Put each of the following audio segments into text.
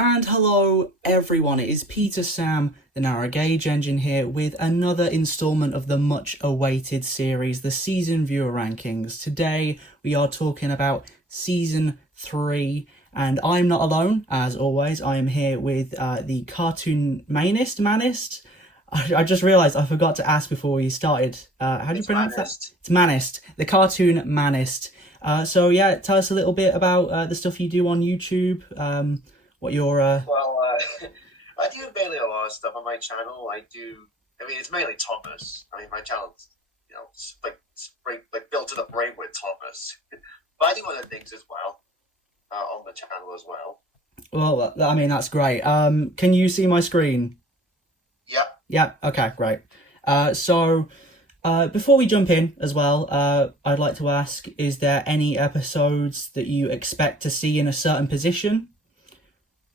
And hello everyone, it is Peter Sam, the Narrow Gauge Engine here with another instalment of the much awaited series, the Season Viewer Rankings. Today we are talking about Season 3 and I'm not alone, as always. I am here with the cartoon manist. I just realised I forgot to ask before we started. How do you pronounce that? It's Manist, the cartoon Manist. So yeah, tell us a little bit about the stuff you do on YouTube. What your I do mainly a lot of stuff on my channel. It's mainly Thomas. My channel's, like built to the brain with Thomas. But I do other things as well on the channel as well. Well, I mean that's great. Can you see my screen? Yeah. Yeah. Okay. Great. Before we jump in as well, I'd like to ask: is there any episodes that you expect to see in a certain position?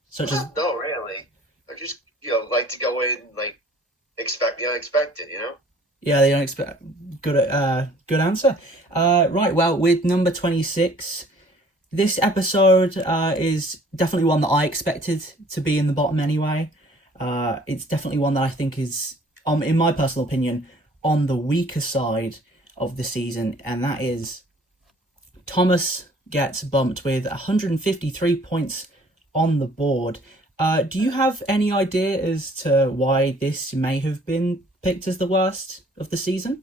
Such as No, really. I just like to go in, like, expect the unexpected. Yeah, they don't expect good answer. Right, well, with number 26, this episode is definitely one that I expected to be in the bottom anyway. It's definitely one that I think is, in my personal opinion, on the weaker side of the season, and that is Thomas gets bumped with 153 points on the board. Do you have any idea as to why this may have been picked as the worst of the season?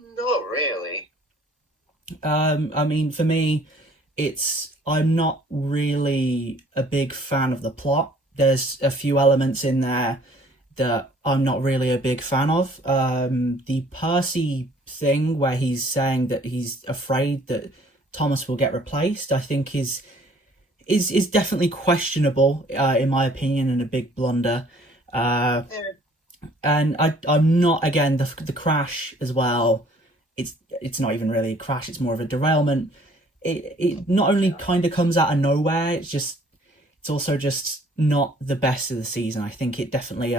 Not really. I mean, for me, I'm not really a big fan of the plot. There's a few elements in there that I'm not really a big fan of. The Percy thing where he's saying that he's afraid that Thomas will get replaced, I think is definitely questionable, in my opinion, and a big blunder. Yeah. And I'm not, again, the crash as well. It's not even really a crash. It's more of a derailment. It not only kind of comes out of nowhere. It's also just not the best of the season. I think it definitely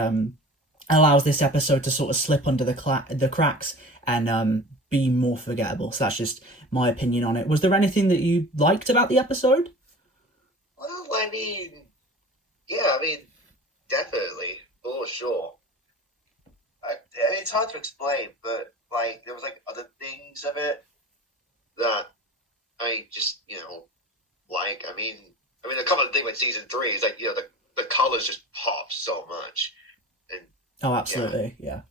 allows this episode to sort of slip under the cracks and be more forgettable. So that's just my opinion on it. Was there anything that you liked about the episode? Well, yeah, definitely, for sure. It's hard to explain, but there was other things of it that I just like. A common thing with season 3 is the colors just pop so much, and Oh, absolutely, yeah.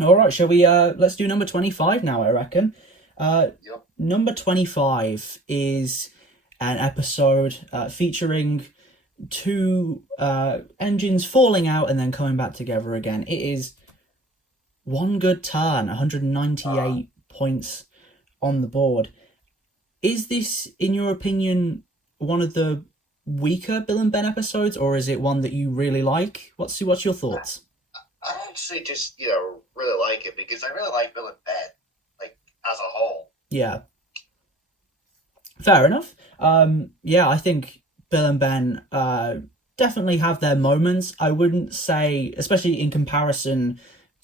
All right, shall we? Let's do number 25 now. I reckon. yep. Number 25 is an episode featuring two engines falling out and then coming back together again. It is One Good Turn, 198 points on the board. Is this, in your opinion, one of the weaker Bill and Ben episodes, or is it one that you really like? What's your thoughts? I actually just really like it because I really like Bill and Ben as a whole. Yeah. Fair enough. Yeah, I think Bill and Ben definitely have their moments. I wouldn't say, especially in comparison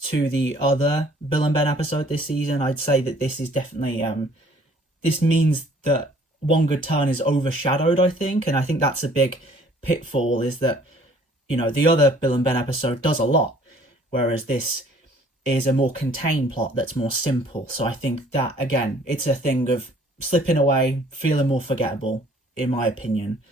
to the other Bill and Ben episode this season, I'd say that this is definitely this means that One Good Turn is overshadowed, I think, and I think that's a big pitfall, is that the other Bill and Ben episode does a lot, whereas this is a more contained plot that's more simple. So I think that, again, it's a thing of slipping away, feeling more forgettable, in my opinion.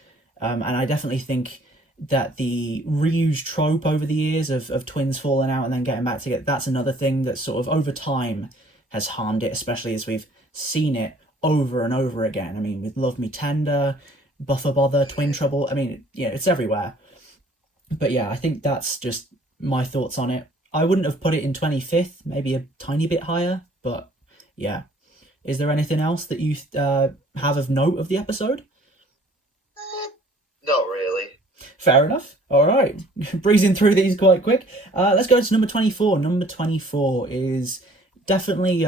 And I definitely think that the reused trope over the years of twins falling out and then getting back together, that's another thing that sort of over time has harmed it, especially as we've seen it over and over again. With Love Me Tender, Buffer Bother, Twin Trouble, it's everywhere. But yeah, I think that's just my thoughts on it. I wouldn't have put it in 25th, maybe a tiny bit higher, but yeah. Is there anything else that you have of note of the episode? Not really. Fair enough. All right. Breezing through these quite quick. Let's go to number 24. Number 24 is definitely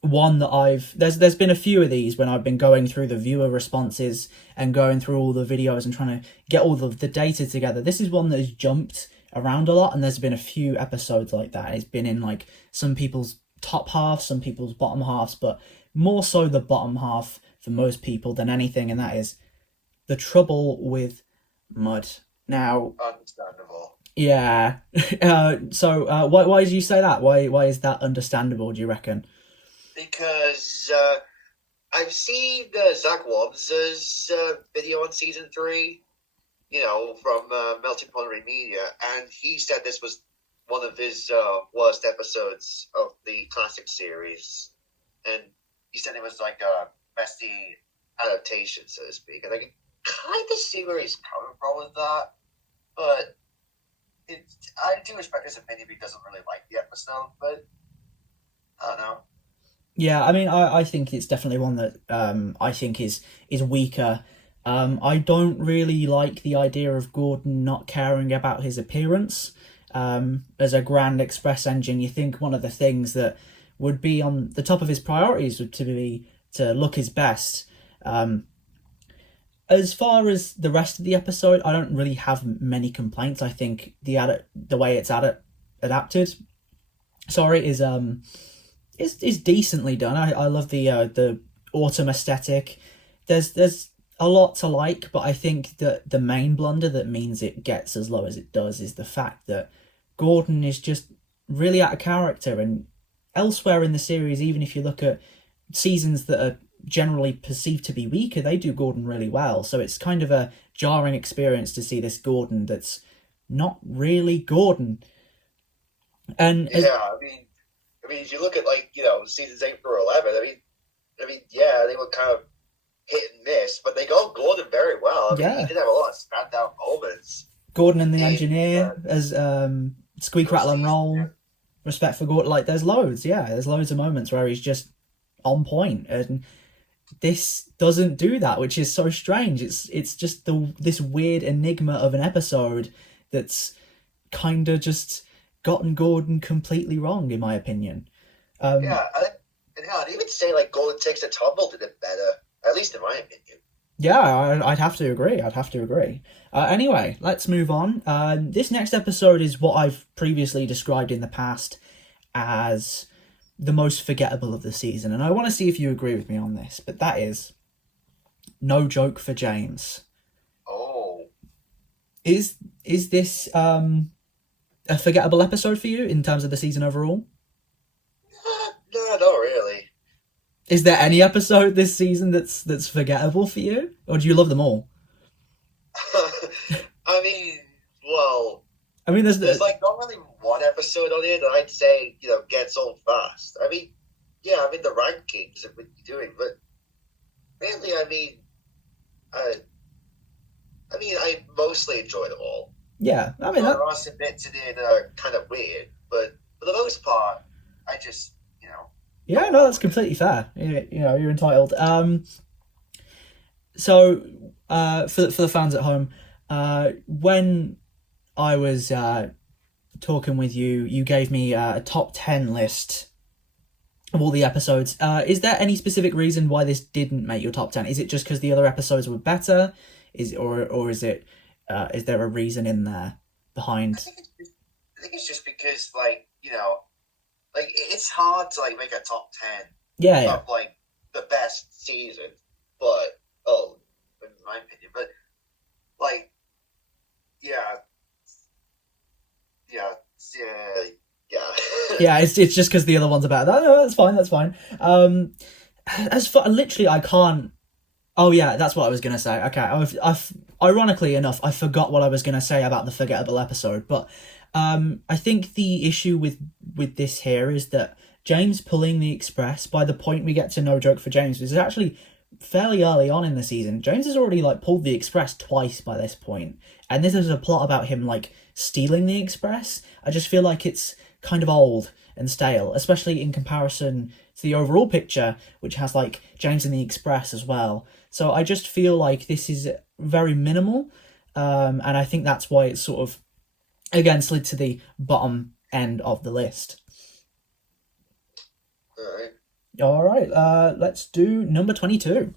one that there's been a few of these when I've been going through the viewer responses and going through all the videos and trying to get all of the data together. This is one that has jumped around a lot, and there's been a few episodes like that. It's been in some people's top half, some people's bottom halves, but more so the bottom half for most people than anything, and that is the trouble with mud. Now, Understandable. yeah. Why did you say that? Why is that understandable? Do you reckon? Because I've seen Zach Wobz's video on season 3, from Melting Pot Media, and he said this was one of his worst episodes of the classic series, and he said it was like a messy adaptation, so to speak. And I can kind of see where he's coming from with that, but I do respect his opinion if he doesn't really like the episode, but I don't know. Yeah, I mean, I think it's definitely one that I think is weaker. I don't really like the idea of Gordon not caring about his appearance. As a Grand Express engine, you think one of the things that would be on the top of his priorities would to be to look his best. As far as the rest of the episode, I don't really have many complaints. I think the way it's adapted, sorry, is decently done. I love the autumn aesthetic. There's a lot to like, but I think that the main blunder that means it gets as low as it does is the fact that Gordon is just really out of character. And elsewhere in the series, even if you look at seasons that are generally perceived to be weaker, they do Gordon really well. So it's kind of a jarring experience to see this Gordon that's not really Gordon. And if you look at seasons 8 through 11, yeah, they were kind of hit and miss, but they got Gordon very well. He did have a lot of standout moments. Gordon and the Engineer as Squeak, Rattle and Roll. Yeah. Respect for Gordon, like there's loads of moments where he's just on point, and this doesn't do that, which is so strange. It's just this weird enigma of an episode that's kind of just gotten Gordon completely wrong, in my opinion. I'd even say Gordon Takes a Tumble did it better, at least in my opinion. Yeah, I'd have to agree. Anyway, let's move on. This next episode is what I've previously described in the past as the most forgettable of the season, and I want to see if you agree with me on this, but that is No Joke for James. Oh. Is this a forgettable episode for you in terms of the season overall? No, not really. Is there any episode this season that's forgettable for you, or do you love them all? There's not really one episode on here that I'd say gets old fast. The rankings of what you're doing, but really, I mostly enjoy them all. Yeah, there are some bits in here that are kind of weird, but for the most part, I just Yeah, no, that's completely fair. You're entitled. So, for the fans at home, when I was talking with you, you gave me a top 10 list of all the episodes. Is there any specific reason why this didn't make your top 10? Is it just because the other episodes were better? Or is it is there a reason in there behind? I think it's just because it's hard to make a top 10 yeah. of the best season, but in my opinion, but yeah, it's just because the other ones are better. No, that's fine. Literally, I can't. Oh yeah, that's what I was gonna say. Okay, I've ironically enough, I forgot what I was gonna say about the forgettable episode, but I think the issue with this here is that James pulling the Express, by the point we get to No Joke for James, is actually fairly early on in the season. James has already pulled the Express twice by this point, and this is a plot about him stealing the Express. I just feel like it's kind of old and stale, especially in comparison to the overall picture, which has James and the Express as well. So I just feel like this is very minimal, and I think that's why it's sort of again slid to the bottom end of the list. All right, let's do number 22.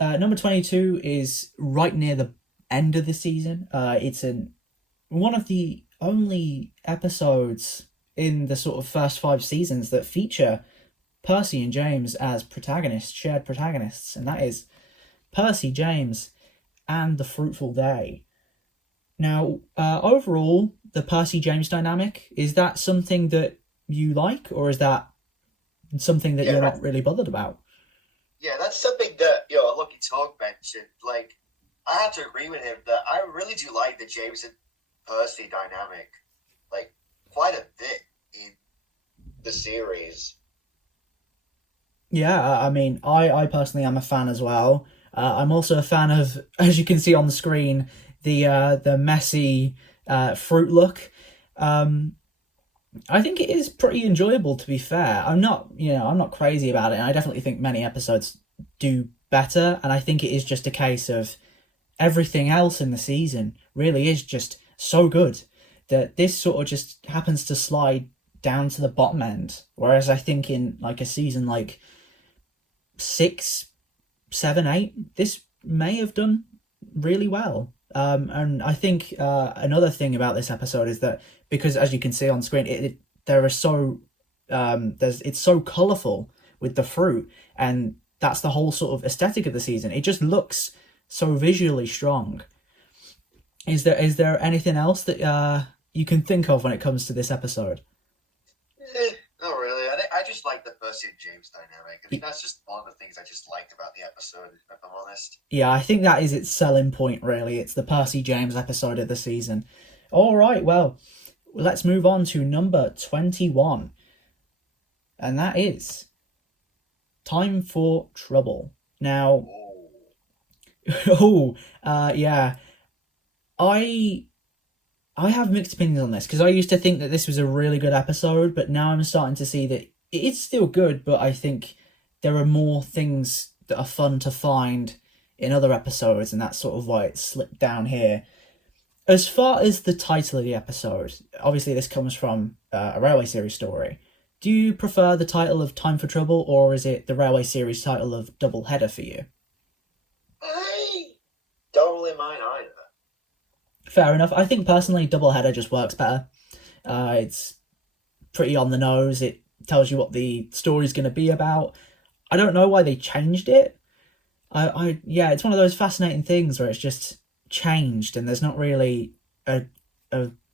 Number 22 is right near the end of the season. It's one of the only episodes in the sort of first 5 seasons that feature Percy and James as protagonists, shared protagonists, and that is Percy James and the fruitful day. Now, overall, the Percy James dynamic, is that something that you like, or is that something that Yeah, you're not really bothered about? yeah, that's something that Lucky Talk mentioned. Like, I have to agree with him that I really do like the James and Percy dynamic, like quite a bit in the series. Yeah, I mean, I personally am a fan as well. I'm also a fan of, as you can see on the screen, the messy fruit look. Um, I think it is pretty enjoyable, to be fair. I'm not crazy about it. And I definitely think many episodes do better, and I think it is just a case of everything else in the season really is just so good that this sort of just happens to slide down to the bottom end. Whereas I think in like a season like 6, 7, 8, this may have done really well. And I think another thing about this episode is that because, as you can see on screen, there are so it's so colourful with the fruit, and that's the whole sort of aesthetic of the season. It just looks so visually strong. Is there anything else that you can think of when it comes to this episode? Not really. I just like the Percy and James dynamic. I think that's just one of the things I just liked about the episode, if I'm honest. Yeah, I think that is its selling point, really. It's the Percy James episode of the season. All right, well, let's move on to number 21. And that is Time for Trouble. Now, Oh, oh, yeah, I I have mixed opinions on this because I used to think that this was a really good episode, but now I'm starting to see that it's still good, but I think there are more things that are fun to find in other episodes, and that's sort of why it slipped down here. As far as the title of the episode, obviously this comes from a Railway series story. Do you prefer the title of Time for Trouble, or is it the Railway series title of Double Header for you? I don't really mind either. Fair enough. I think personally, Double Header just works better. It's pretty on the nose. It tells you what the story's going to be about. I don't know why they changed it. Yeah, it's one of those fascinating things where it's just changed and there's not really a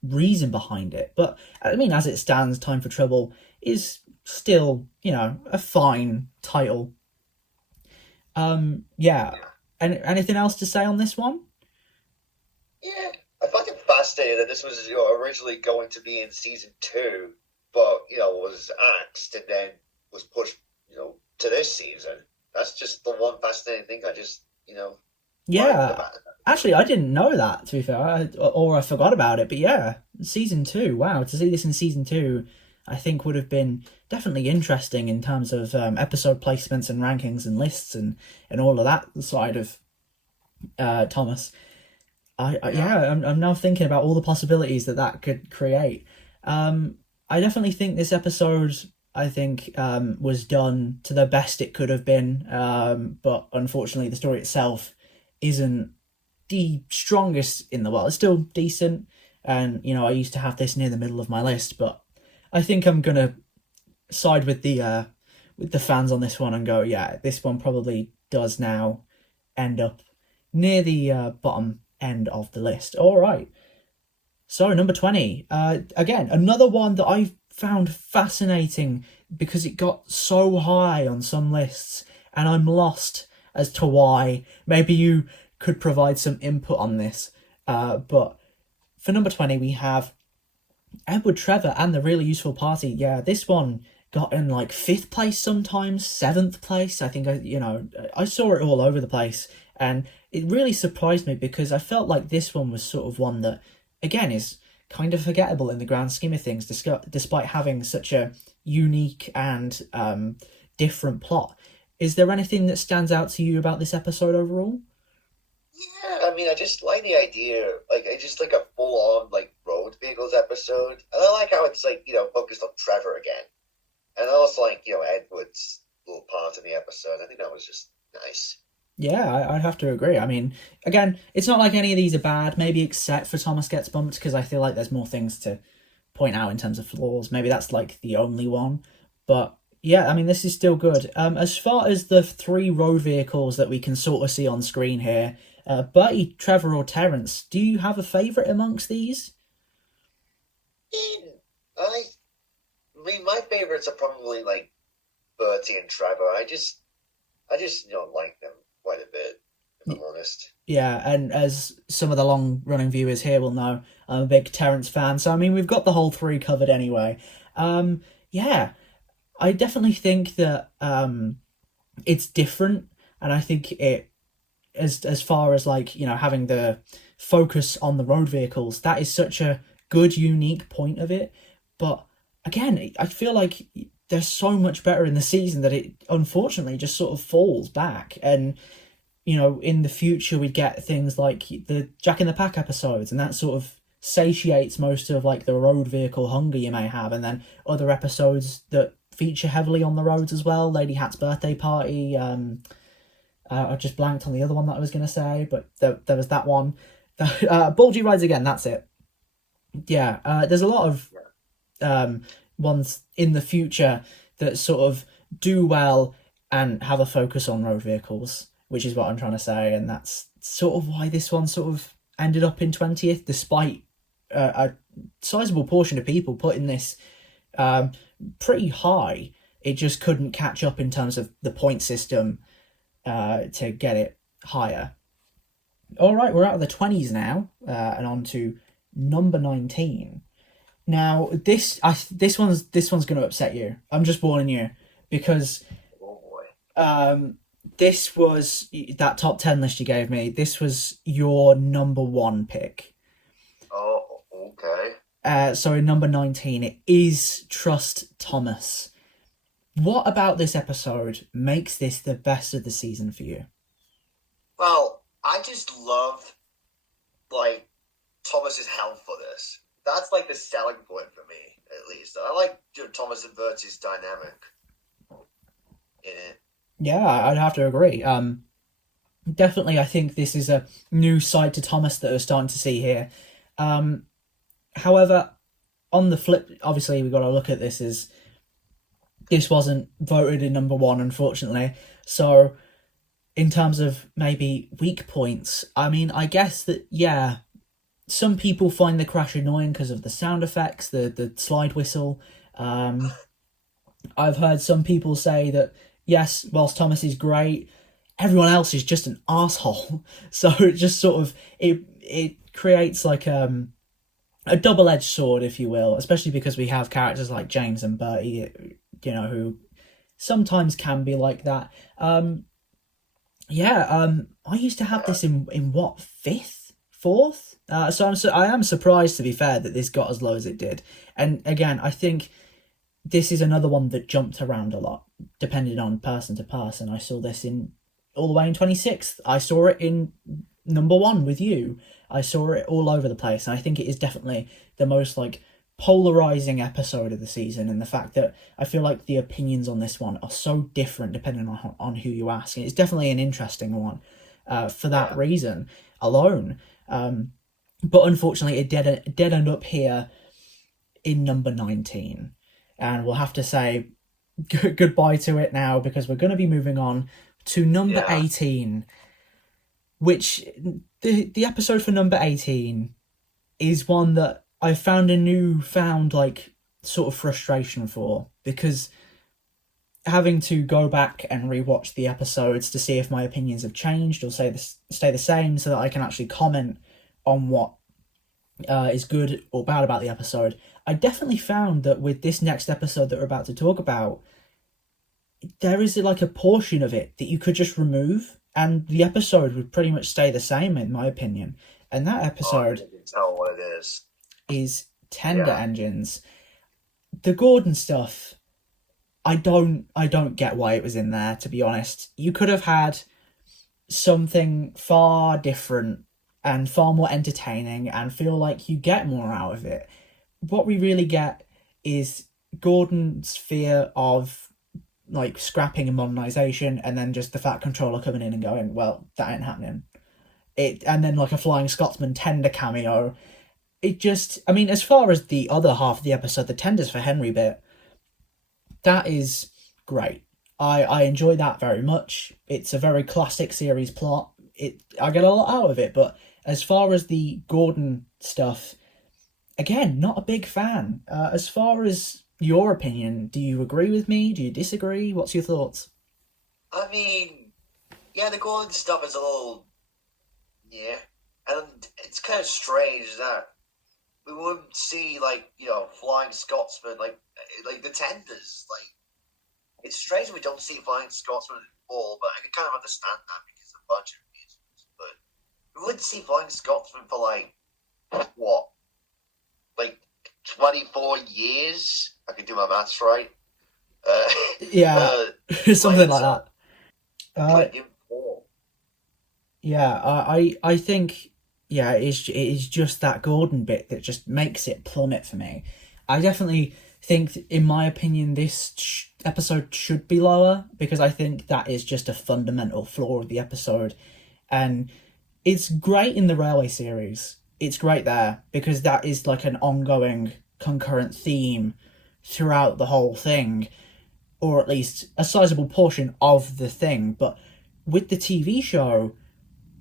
reason behind it. But I mean, as it stands, Time for Trouble is still, a fine title. Yeah. Yeah, And anything else to say on this one? yeah. I find it fascinating that this was originally going to be in season two, but was axed and then was pushed to this season. That's just the one fascinating thing I just liked Yeah, about it. actually, I didn't know that. To be fair, or I forgot about it. But yeah, season two. Wow, to see this in season two, I think would have been definitely interesting in terms of episode placements and rankings and lists and all of that side of Thomas. Yeah, I'm now thinking about all the possibilities that could create. I definitely think this episode, I think, was done to the best it could have been. But unfortunately, the story itself isn't the strongest in the world. It's still decent, and I used to have this near the middle of my list, but I think I'm gonna side with the fans on this one and go, yeah, this one probably does now end up near the bottom end of the list. All right. So number 20, again, another one that I found fascinating because it got so high on some lists, and I'm lost as to why. Maybe you could provide some input on this. But for number 20, we have Edward Trevor and the Really Useful Party. Yeah, this one got in like fifth place sometimes, seventh place. I think I saw it all over the place, and it really surprised me because I felt like this one was sort of one that, again, is kind of forgettable in the grand scheme of things, despite having such a unique and different plot. Is there anything that stands out to you about this episode overall? yeah. I mean, I just like the idea. Like, it's just like a full-on like road vehicles episode, and I like how it's like focused on Trevor again, and I also like Edward's little part in the episode. I think that was just nice. Yeah, I'd have to agree. I mean, again, it's not like any of these are bad, maybe except for Thomas Gets Bumped, because I feel like there's more things to point out in terms of flaws. Maybe that's like the only one. But yeah, I mean, this is still good. As far as the three road vehicles that we can sort of see on screen here, Bertie, Trevor, or Terence, do you have a favourite amongst these? mean, I, I mean, my favorites are probably like Bertie and Trevor. I just don't like them quite a bit, if I'm honest. Yeah, and as some of the long running viewers here will know, I'm a big Terence fan. So I mean, we've got the whole three covered anyway. Yeah, I definitely think that it's different, and I think it as far as like having the focus on the road vehicles, that is such a good unique point of it. But again, I feel like they're so much better in the season that it unfortunately just sort of falls back. And in the future we'd get things like the Jack in the Pack episodes, and that sort of satiates most of like the road vehicle hunger you may have, and then other episodes that feature heavily on the roads as well. Lady Hat's birthday party. I just blanked on the other one that I was going to say, but there was that one. Bulgy rides again. That's it. Yeah. There's a lot of ones in the future that sort of do well and have a focus on road vehicles, which is what I'm trying to say, and that's sort of why this one sort of ended up in 20th, despite a sizable portion of people putting this pretty high. It just couldn't catch up in terms of the point system to get it higher. All right, we're out of the 20s now, and on to number 19. Now, this one's going to upset you. I'm just warning you, because Oh boy. this was that top 10 list you gave me. This was your number one pick. Oh, okay. So in number 19, it is Trust Thomas. What about this episode makes this the best of the season for you? Well, I just love like Thomas's help for this. That's like the selling point for me, at least. I like Thomas and Bertie's dynamic in it. Yeah, I'd have to agree. Definitely, I think this is a new side to Thomas that we're starting to see here. However, on the flip, obviously, we've got to look at this as this wasn't voted in number one, unfortunately. So, in terms of maybe weak points, I mean, I guess that, yeah, some people find the crash annoying because of the sound effects, the slide whistle. I've heard some people say that, yes, whilst Thomas is great, everyone else is just an asshole. So it just sort of, it creates like a double-edged sword, if you will, especially because we have characters like James and Bertie, who sometimes can be like that. I used to have this in what, fifth, fourth? I am surprised, to be fair, that this got as low as it did. And again, I think this is another one that jumped around a lot, depending on person to person. I saw this in all the way in 26th. I saw it in number one with you. I saw it all over the place, and I think it is definitely the most like polarizing episode of the season, and the fact that I feel like the opinions on this one are so different depending on who you ask. And it's definitely an interesting one for that reason alone. But unfortunately, it did end up here in number 19, and we'll have to say goodbye to it now, because we're going to be moving on to number 18, which the episode for number 18 is one that I found a newfound like sort of frustration for, because having to go back and rewatch the episodes to see if my opinions have changed or stay the same, so that I can actually comment on what is good or bad about the episode. I definitely found that with this next episode that we're about to talk about, there is like a portion of it that you could just remove, and the episode would pretty much stay the same, in my opinion. And that episode Tell what it is Tender Engines. The Gordon stuff, I don't get why it was in there, to be honest. You could have had something far different and far more entertaining and feel like you get more out of it. What we really get is Gordon's fear of like scrapping and modernization, and then just the Fat Controller coming in and going, well, that ain't happening. And then like a Flying Scotsman Tender cameo. It just, I mean, as far as the other half of the episode, the Tenders for Henry bit, that is great. I enjoy that very much. It's a very classic series plot. I get a lot out of it. But as far as the Gordon stuff, again, not a big fan. As far as your opinion, do you agree with me? Do you disagree? What's your thoughts? I mean, yeah, the Gordon stuff is a little, yeah, and it's kind of strange that we wouldn't see Flying Scotsman like the tenders. Like it's strange we don't see Flying Scotsman at all, but I can kind of understand that because of budget reasons. But we wouldn't see Flying Scotsman for what, like 24 years. I can do my maths right. Yeah, something like that. Like in four. Yeah, I think yeah, it is just that Gordon bit that just makes it plummet for me. I definitely think, in my opinion, this episode should be lower because I think that is just a fundamental flaw of the episode, and it's great in the Railway series. It's great there because that is like an ongoing concurrent theme throughout the whole thing, or at least a sizable portion of the thing. But with the TV show,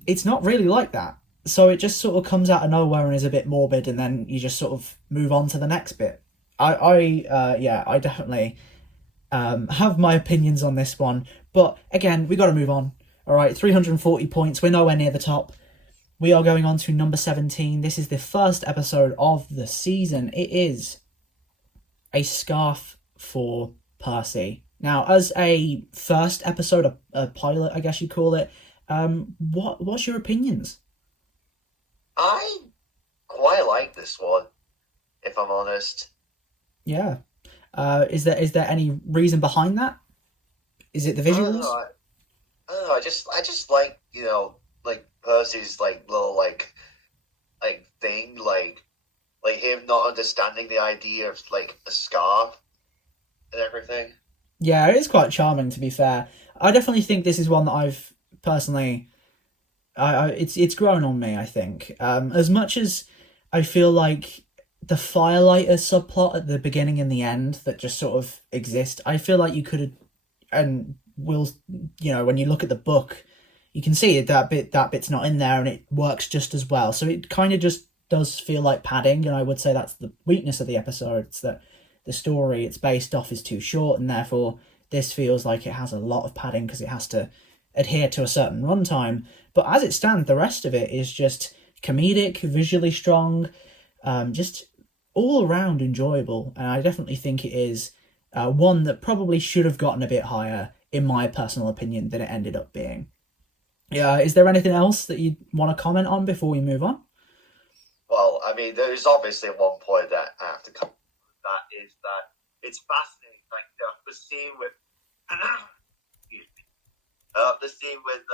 it's not really like that. So it just sort of comes out of nowhere and is a bit morbid, and then you just sort of move on to the next bit. I definitely have my opinions on this one, but again, we got to move on. All right, 340 points. We're nowhere near the top. We are going on to number 17. This is the first episode of the season. It is A Scarf for Percy. Now, as a first episode, a pilot, I guess you'd call it, what's your opinions? I quite like this one, if I'm honest. Yeah. Is there any reason behind that? Is it the visuals? I don't know. I just like like Percy's little thing like him not understanding the idea of a scarf and everything. Yeah, it is quite charming, to be fair. I definitely think this is one that I've personally, it's grown on me. I think as much as I feel like the firelighter subplot at the beginning and the end that just sort of exist, I feel like you could have, and will, when you look at the book, you can see that bit's not in there, and it works just as well. So it kind of just does feel like padding, and I would say that's the weakness of the episode. It's that the story it's based off is too short, and therefore this feels like it has a lot of padding because it has to adhere to a certain runtime. But as it stands, the rest of it is just comedic, visually strong, just all around enjoyable. And I definitely think it is one that probably should have gotten a bit higher, in my personal opinion, than it ended up being. Yeah, is there anything else that you want to comment on before we move on? Well, I mean, there's obviously one point that I have to come. That is that it's fascinating, like the scene with, excuse me, the scene with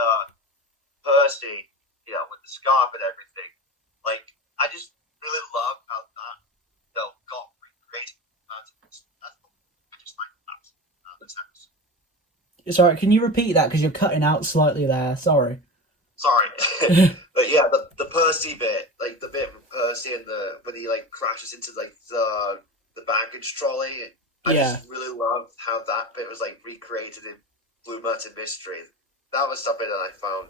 Percy, with the scarf and everything. Like, I just really love how that got recreated. I just like that sense. Sorry, can you repeat that because you're cutting out slightly there? Sorry. But yeah, the Percy bit, like the bit with Percy and when he crashes into the baggage trolley. I just really loved how that bit was recreated in Blue Mountain Mystery. That was something that I found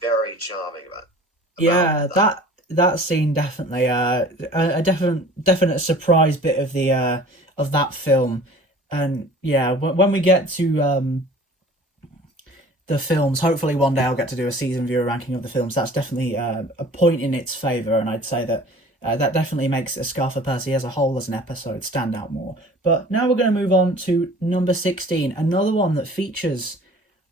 very charming about that scene definitely a definite surprise bit of the of that film. And yeah, when we get to the films, hopefully one day I'll get to do a season viewer ranking of the films. That's definitely a point in its favour, and I'd say that that definitely makes A Scar for Percy as a whole, as an episode, stand out more. But now we're going to move on to number 16, another one that features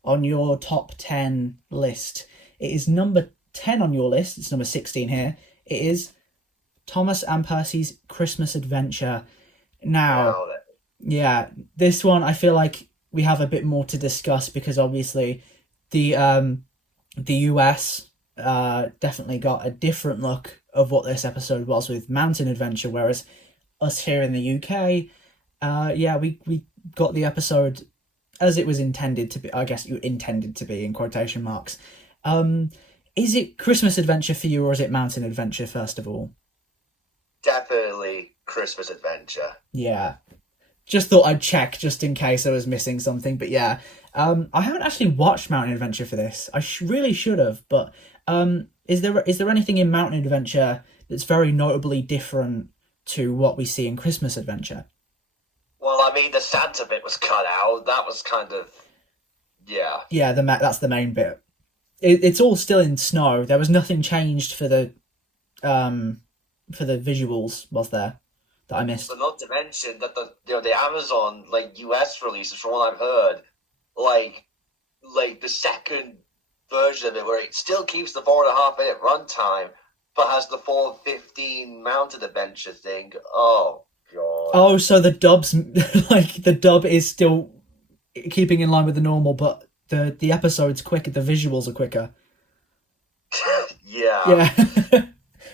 on your top 10 list. It is number 10 on your list. It's number 16 here. It is Thomas and Percy's Christmas Adventure. Now, yeah, this one I feel like we have a bit more to discuss because obviously the US definitely got a different look of what this episode was with Mountain Adventure, whereas us here in the UK, we got the episode as it was intended to be. I guess you intended to be, in quotation marks. Is it Christmas Adventure for you, or is it Mountain Adventure first of all? Definitely Christmas Adventure. Yeah. Just thought I'd check just in case I was missing something. But yeah, I haven't actually watched Mountain Adventure for this. I really should have, but is there anything in Mountain Adventure that's very notably different to what we see in Christmas Adventure? Well, I mean, the Santa bit was cut out. That was kind of yeah. Yeah, that's the main bit. It's all still in snow. There was nothing changed for the visuals, was there, that I missed? But not to mention that the Amazon like US releases, from what I've heard, like the second version of it, where it still keeps the 4.5 minute runtime, but has the 4:15 mounted adventure thing. Oh god. Oh, so the dub's like the dub is still keeping in line with the normal, but the episode's quicker. The visuals are quicker. Yeah. Yeah.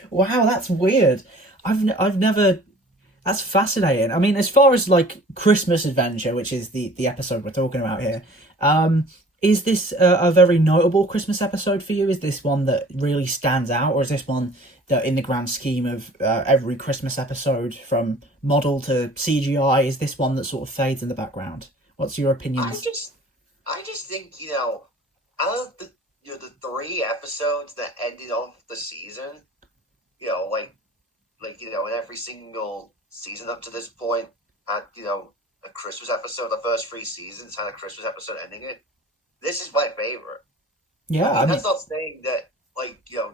Wow, that's weird. I've never. That's fascinating. I mean, as far as like Christmas Adventure, which is the episode we're talking about here, is this a very notable Christmas episode for you? Is this one that really stands out, or is this one that, in the grand scheme of every Christmas episode, from model to CGI, is this one that sort of fades in the background? What's your I opinions? just I just think, out of the 3 episodes that ended off the season, in every single season up to this point had, a Christmas episode. The first 3 seasons had a Christmas episode ending it. This is my favorite. Yeah, I I mean, mean, that's not saying that,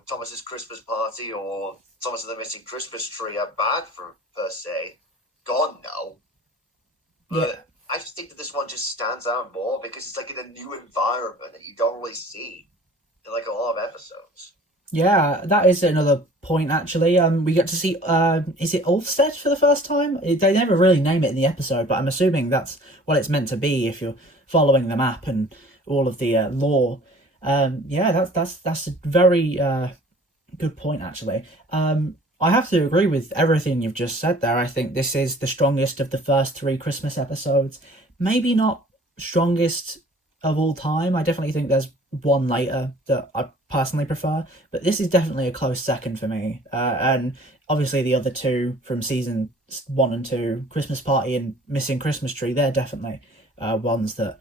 Thomas's Christmas party or Thomas and the Missing Christmas Tree are bad per se. God, no. yeah. But I just think that this one just stands out more because it's like in a new environment that you don't really see in like a lot of episodes. Yeah, that is another point actually. We get to see is it Ulfstead for the first time? They never really name it in the episode, but I'm assuming that's what it's meant to be if you're following the map and all of the lore. Yeah, that's a very good point actually. I have to agree with everything you've just said there. I think this is the strongest of the first 3 Christmas episodes. Maybe not strongest of all time. I definitely think there's one later that I personally prefer, but this is definitely a close second for me. And obviously the other two from season 1 and 2, Christmas Party and Missing Christmas Tree, they're definitely ones that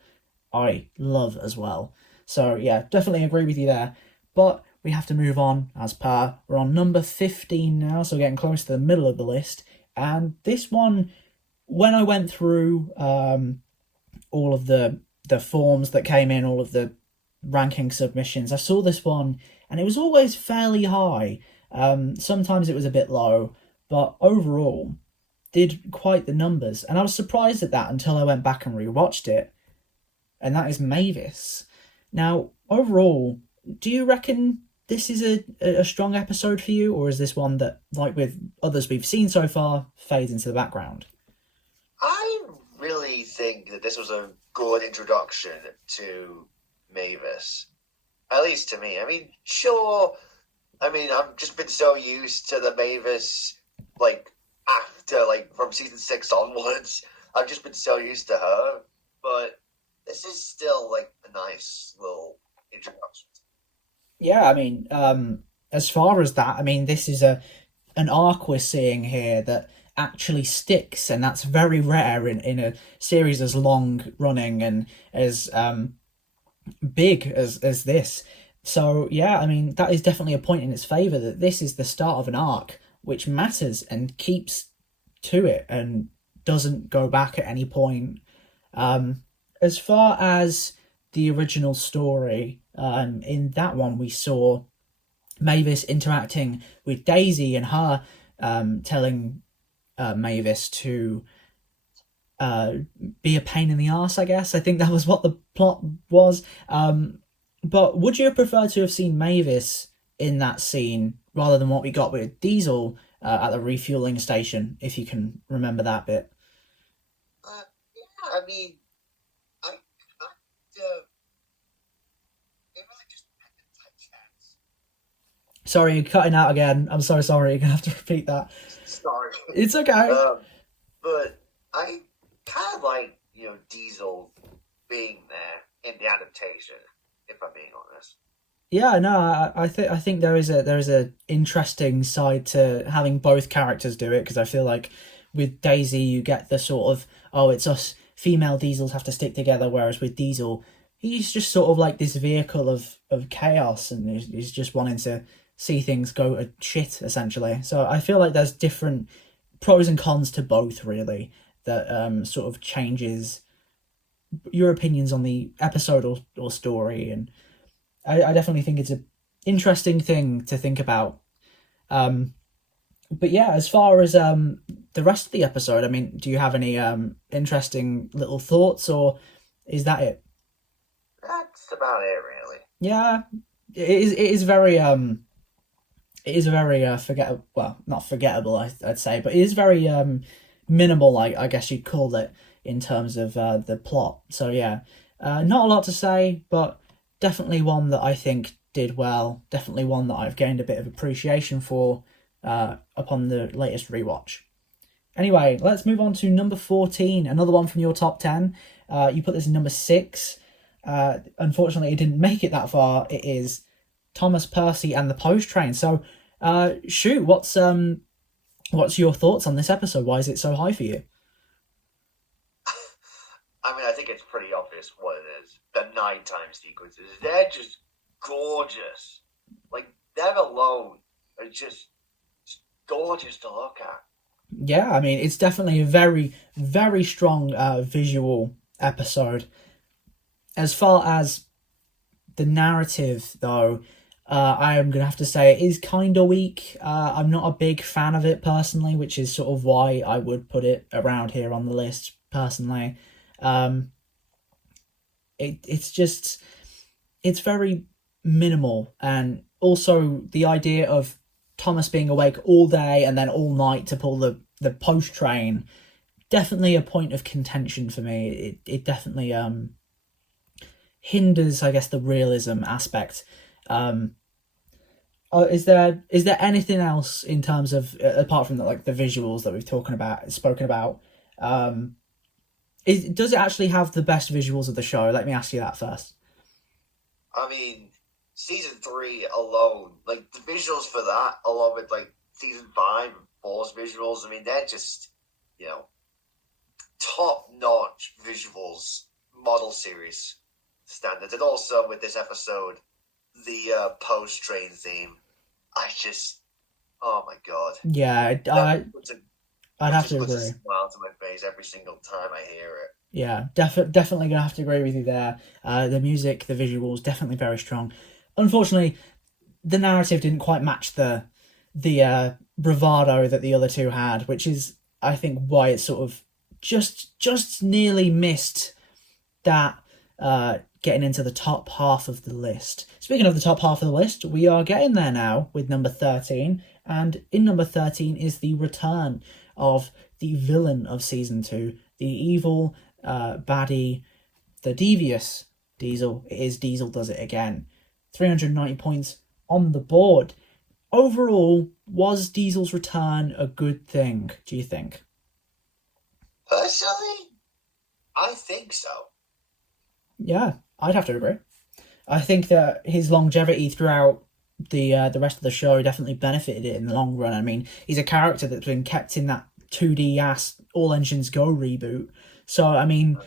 I love as well. So yeah, definitely agree with you there. But we have to move on as per. We're on number 15 now, so getting close to the middle of the list. And this one, when I went through all of the forms that came in, all of the ranking submissions, I saw this one, and it was always fairly high. Sometimes it was a bit low, but overall did quite the numbers. And I was surprised at that until I went back and rewatched it. And that is Mavis. Now, overall, do you reckon this is a strong episode for you, or is this one that, like with others we've seen so far, fades into the background? I really think that this was a good introduction to Mavis. At least to me. I mean, sure. I mean, I've just been so used to the Mavis, after, from season 6 onwards. I've just been so used to her. But this is still, a nice little introduction. Yeah, I mean, as far as that, I mean, this is an arc we're seeing here that actually sticks, and that's very rare in a series as long running and as big as this. So yeah, I mean, that is definitely a point in its favor that this is the start of an arc which matters and keeps to it and doesn't go back at any point. As far as the original story, in that one we saw Mavis interacting with Daisy and her telling Mavis to be a pain in the arse, I guess. I think that was what the plot was. But would you have preferred to have seen Mavis in that scene rather than what we got with Diesel at the refueling station, if you can remember that bit? Yeah, I mean, I kind of. It really just depended on chance. Sorry, you're cutting out again. I'm so sorry. You're going to have to repeat that. Sorry. It's okay. But I kind of like, Diesel being there in the adaptation, if I'm being honest. Yeah, no, I think there is a interesting side to having both characters do it, because I feel like with Daisy you get the sort of, oh, it's us female Diesels have to stick together, whereas with Diesel he's just sort of like this vehicle of chaos, and he's just wanting to see things go to shit essentially. So I feel like there's different pros and cons to both really that sort of changes your opinions on the episode or story, and I definitely think it's an interesting thing to think about. But yeah, as far as the rest of the episode, I mean, do you have any interesting little thoughts, or is that it? That's about it, really. Yeah, it is very it is very forgettable. Well, not forgettable, I'd say, but it is very minimal. I guess you'd call it in terms of the plot. So yeah, not a lot to say, but definitely one that I think did well. Definitely one that I've gained a bit of appreciation for upon the latest rewatch. Anyway, let's move on to number 14, another one from your top 10. You put this in number 6. Unfortunately, it didn't make it that far. It is Thomas Percy and the Post Train. So, shoot, what's your thoughts on this episode? Why is it so high for you? I mean, I think it's pretty obvious what it is. The nighttime sequences, they're just gorgeous. Like, them alone are just gorgeous to look at. Yeah, I mean, it's definitely a very, very strong visual episode. As far as the narrative, though, I am going to have to say it is kind of weak. I'm not a big fan of it personally, which is sort of why I would put it around here on the list personally. It's very minimal, and also the idea of Thomas being awake all day and then all night to pull the post train, definitely a point of contention for me. It definitely hinders, I guess, the realism aspect. Is there anything else in terms of apart from the visuals that we've spoken about? Does it actually have the best visuals of the show? Let me ask you that first. I mean, season 3 alone, like the visuals for that, along with like season 5 and 4's visuals, I mean, they're just, top notch visuals, model series standards. And also with this episode, the post train theme, oh my god. Yeah, I'd have to puts agree. a smile to my face every single time I hear it. Yeah, definitely gonna have to agree with you there. The music, the visuals, definitely very strong. Unfortunately, the narrative didn't quite match the bravado that the other two had, which is, I think, why it sort of just nearly missed that getting into the top half of the list. Speaking of the top half of the list, we are getting there now with number 13, and in number 13 is the return of the villain of season 2, the evil baddie, the devious Diesel. It is Diesel Does It Again. 390 points on the board. Overall, was Diesel's return a good thing, do you think? Personally, I think so. Yeah, I'd have to agree. I think that his longevity throughout the rest of the show definitely benefited it in the long run. I mean, he's a character that's been kept in that 2D ass All Engines Go reboot. So I mean,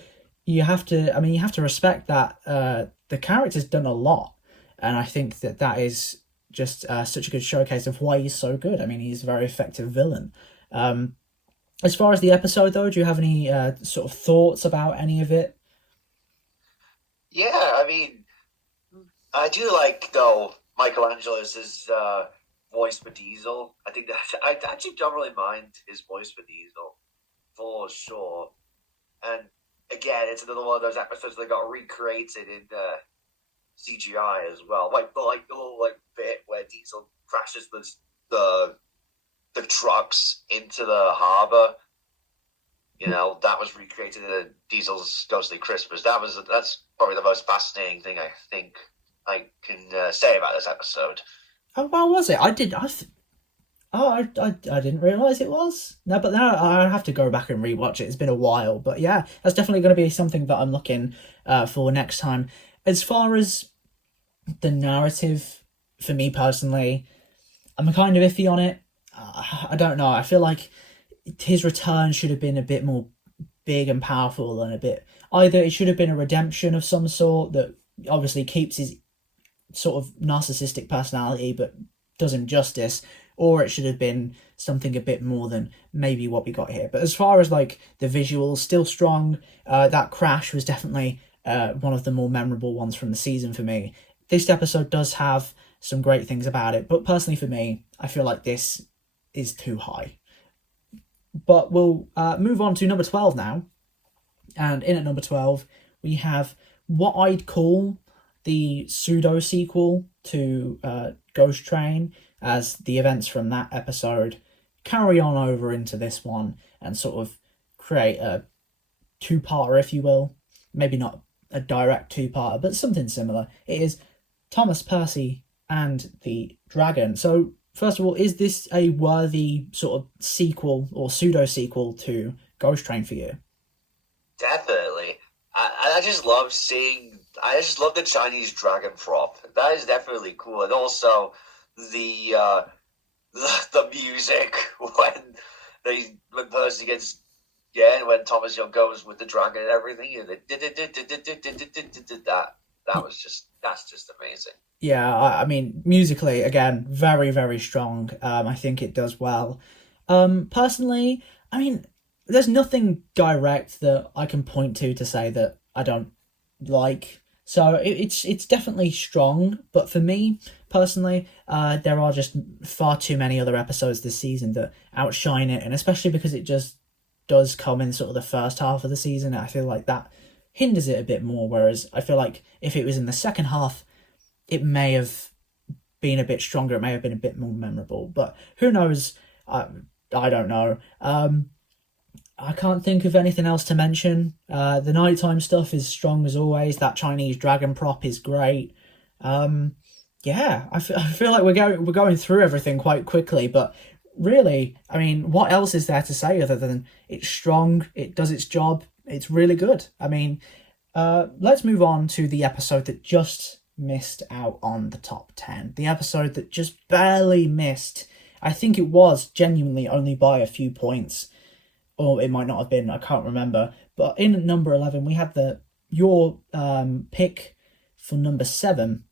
you have to respect that the character's done a lot, and I think that is just such a good showcase of why he's so good. I mean, he's a very effective villain. As far as the episode, though, do you have any sort of thoughts about any of it? Yeah, I mean, I do like, though, Michelangelo's voice for Diesel. I think that I actually don't really mind his voice for Diesel, for sure. And again, it's another one of those episodes that got recreated in CGI as well. Like the little bit where Diesel crashes the trucks into the harbor. That was recreated in Diesel's Ghostly Christmas. That's probably the most fascinating thing I think I can say about this episode. Oh, well, was it? I didn't realise it was. No, but now I have to go back and rewatch it. It's been a while, but yeah, that's definitely going to be something that I'm looking for next time. As far as the narrative, for me personally, I'm kind of iffy on it. I don't know. I feel like his return should have been a bit more big and powerful and a bit. Either it should have been a redemption of some sort that obviously keeps his sort of narcissistic personality but does him justice, or it should have been something a bit more than maybe what we got here. But as far as like the visuals, still strong. That crash was definitely one of the more memorable ones from the season for me. This episode does have some great things about it, but personally for me, I feel like this is too high. But we'll move on to number 12 now. And in at number 12, we have what I'd call the pseudo sequel to Ghost Train, as the events from that episode carry on over into this one and sort of create a two-parter, if you will. Maybe not a direct two-parter, but something similar. It is Thomas Percy and the Dragon. So, first of all, is this a worthy sort of sequel or pseudo-sequel to Ghost Train for you? Definitely. I just love seeing. I just love the Chinese dragon prop. That is definitely cool, and also the the music when Percy gets when Thomas Young goes with the dragon and everything, and that's just amazing. Yeah, I mean, musically, again, very, very strong. I think it does well. Personally, I mean, there's nothing direct that I can point to say that I don't like. So it's definitely strong, but for me personally, there are just far too many other episodes this season that outshine it, and especially because it just does come in sort of the first half of the season, I feel like that hinders it a bit more. Whereas I feel like if it was in the second half, it may have been a bit stronger. It may have been a bit more memorable, but who knows? I don't know. I can't think of anything else to mention. The nighttime stuff is strong as always. That Chinese dragon prop is great. I feel like we're going through everything quite quickly, but really, I mean, what else is there to say other than it's strong, it does its job, it's really good. I mean, let's move on to the episode that just missed out on the top 10. The episode that just barely missed. I think it was genuinely only by a few points. Or it might not have been, I can't remember. But in number 11, we had your pick for number 7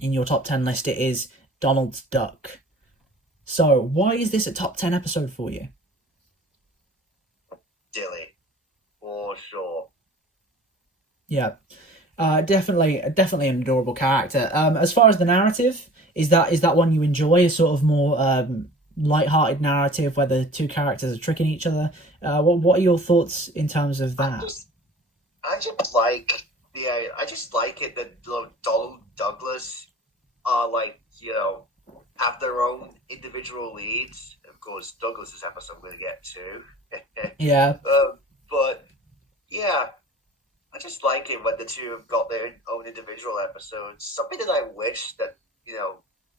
in your top 10 list. It is Donald's Duck. So, why is this a top 10 episode for you? Dilly, for sure. Yeah, definitely an adorable character. As far as the narrative, is that one you enjoy? A sort of more light-hearted narrative where the two characters are tricking each other. What are your thoughts in terms of that? I just like it that Donald Douglas are have their own individual leads. Of course, Douglas's episode I'm going to get to. Yeah. But yeah, I just like it when the two have got their own individual episodes. Something that I wish that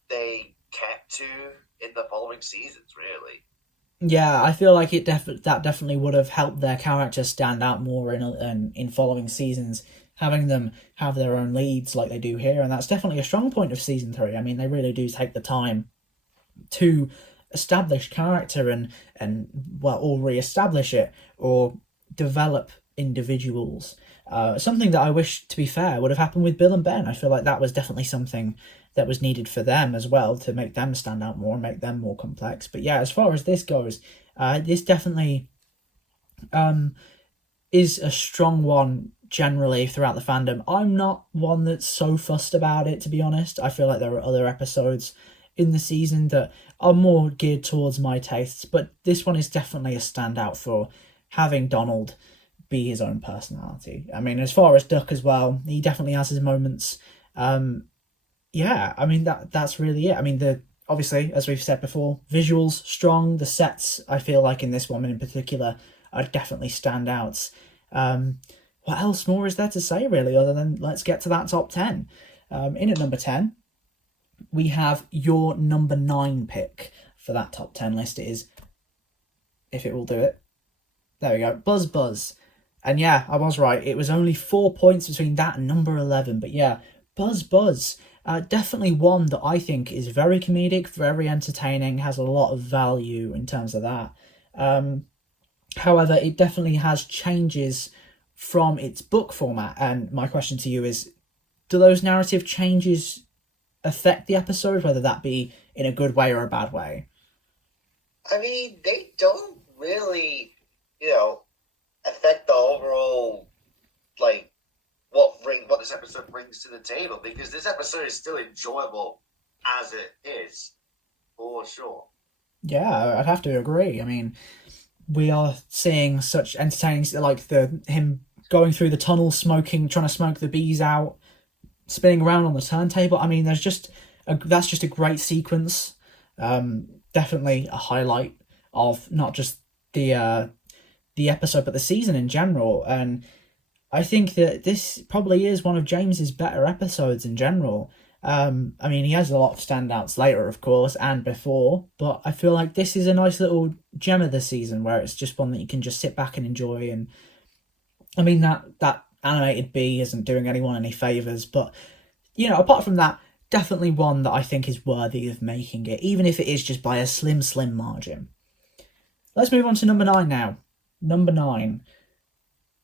they kept to in the following seasons, really. Yeah, I feel like that definitely would have helped their characters stand out more in following seasons, having them have their own leads like they do here, and that's definitely a strong point of season 3. I mean, they really do take the time to establish character or re-establish it or develop individuals. Something that I wish, to be fair, would have happened with Bill and Ben. I feel like that was definitely something that was needed for them as well to make them stand out more, make them more complex. But yeah, as far as this goes, this definitely is a strong one generally throughout the fandom. I'm not one that's so fussed about it, to be honest. I feel like there are other episodes in the season that are more geared towards my tastes, but this one is definitely a standout for having Donald be his own personality. I mean, as far as Duck as well, he definitely has his moments. Yeah, I mean, that's really it. I mean, obviously, as we've said before, visuals strong. The sets, I feel like in this one in particular, are definitely standouts. What else more is there to say, really, other than let's get to that top 10. In at number 10, we have your number 9 pick for that top 10 list. It is, if it will do it, there we go, Buzz Buzz. And yeah, I was right. It was only 4 points between that and number 11. But yeah, Buzz Buzz. Definitely one that I think is very comedic, very entertaining, has a lot of value in terms of that. However, it definitely has changes from its book format. And my question to you is, do those narrative changes affect the episode, whether that be in a good way or a bad way? I mean, they don't really, affect the overall like what this episode brings to the table, because this episode is still enjoyable as it is, for sure. Yeah, I'd have to agree. I mean, we are seeing such entertaining, like the him going through the tunnel, smoking, trying to smoke the bees out, spinning around on the turntable. I mean, that's just a great sequence. Definitely a highlight of not just the episode, but the season in general. And I think that this probably is one of James's better episodes in general. I mean, he has a lot of standouts later, of course, and before, but I feel like this is a nice little gem of the season where it's just one that you can just sit back and enjoy. And I mean, that animated bee isn't doing anyone any favors, but apart from that, definitely one that I think is worthy of making it, even if it is just by a slim, slim margin. Let's move on to number 9 now. Number 9.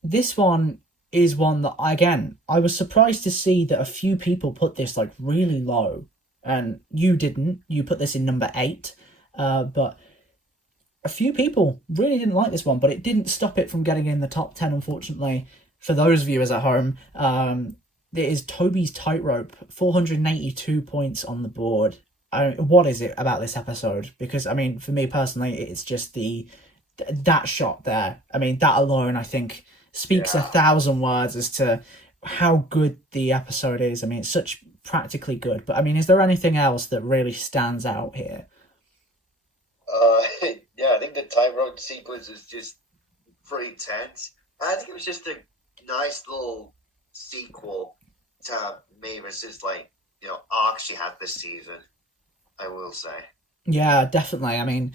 This one is one that, again, I was surprised to see that a few people put this like really low, and you didn't. You put this in number 8, but a few people really didn't like this one, but it didn't stop it from getting in the top 10, unfortunately, for those viewers at home. It is Toby's Tightrope, 482 points on the board. What is it about this episode? Because, I mean, for me personally, it's just that shot there. I mean, that alone, I think, speaks Yeah. 1,000 words as to how good the episode is. I mean, it's such practically good. But, I mean, is there anything else that really stands out here? Yeah, I think the tightrope sequence is just pretty tense. I think it was just a nice little sequel to Mavis's arc she had this season, I will say. Yeah, definitely. I mean,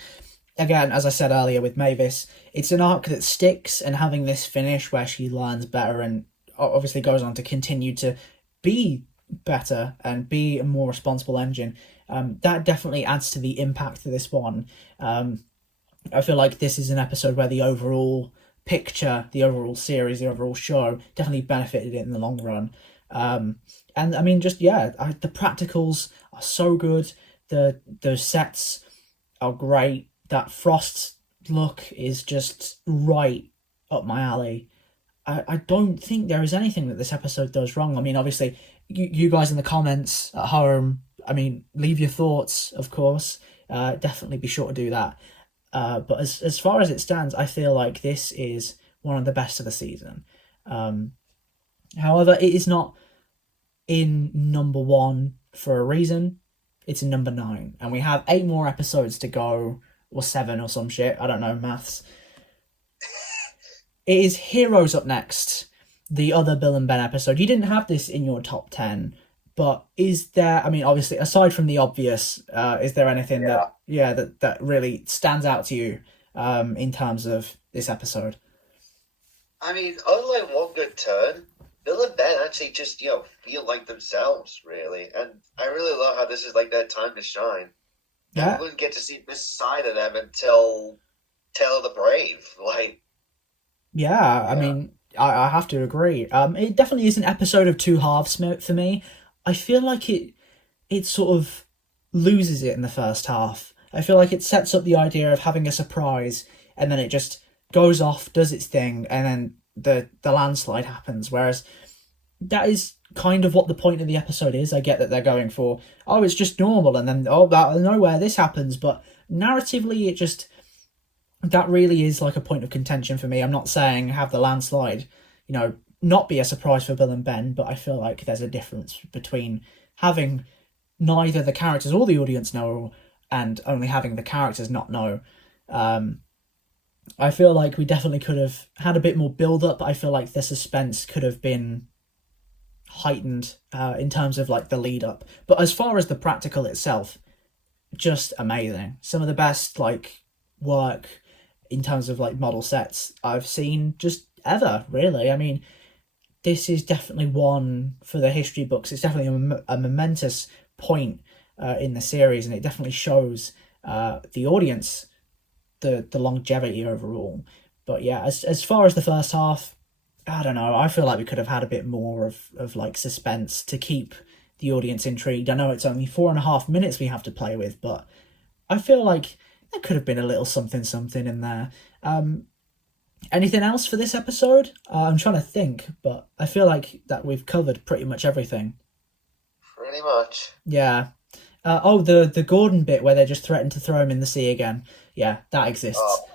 again, as I said earlier with Mavis, it's an arc that sticks, and having this finish where she learns better and obviously goes on to continue to be better and be a more responsible engine, that definitely adds to the impact of this one. I feel like this is an episode where the overall picture, the overall series, the overall show definitely benefited it in the long run. And I mean, just yeah, the practicals are so good. The sets are great. That Frost look is just right up my alley. I don't think there is anything that this episode does wrong. I mean, obviously, you guys in the comments at home, I mean, leave your thoughts, of course. Definitely be sure to do that. But as far as it stands, I feel like this is one of the best of the season. However, it is not in number 1 for a reason. It's in number 9, and we have 8 more episodes to go, or 7 or some shit. I don't know maths. It is Heroes up next, the other Bill and Ben episode. You didn't have this in your top 10, but is there? I mean, obviously, aside from the obvious, is there anything that really stands out to you in terms of this episode? I mean, unlike One Good Turn, Bill and Ben actually just, feel like themselves, really. And I really love how this is like their time to shine. And Yeah, we wouldn't get to see this side of them until Tale of the Brave. yeah. I Yeah, mean, I have to agree. It definitely is an episode of two halves for me. I feel like it sort of loses it in the first half. I feel like it sets up the idea of having a surprise, and then it just goes off, does its thing, and then the landslide happens. Whereas that is kind of what the point of the episode is. I get that they're going for, oh, it's just normal, and then oh, out of nowhere this happens, but narratively it just, that really is like a point of contention for me. I'm not saying have the landslide, not be a surprise for Bill and Ben, but I feel like there's a difference between having neither the characters or the audience know, and only having the characters not know. I feel like we definitely could have had a bit more build up. I feel like the suspense could have been heightened in terms of like the lead up. But as far as the practical itself, just amazing. Some of the best like work in terms of like model sets I've seen just ever. Really, I mean, this is definitely one for the history books. It's definitely a momentous point in the series, and it definitely shows the audience the longevity overall. But yeah, as far as the first half, I don't know. I feel like we could have had a bit more of like suspense to keep the audience intrigued. I know it's only 4.5 minutes we have to play with, but I feel like there could have been a little something something in there. Anything else for this episode? I'm trying to think, but I feel like that we've covered pretty much everything. Pretty much. Yeah. The Gordon bit where they just threatened to throw him in the sea again. Yeah, that exists. Oh,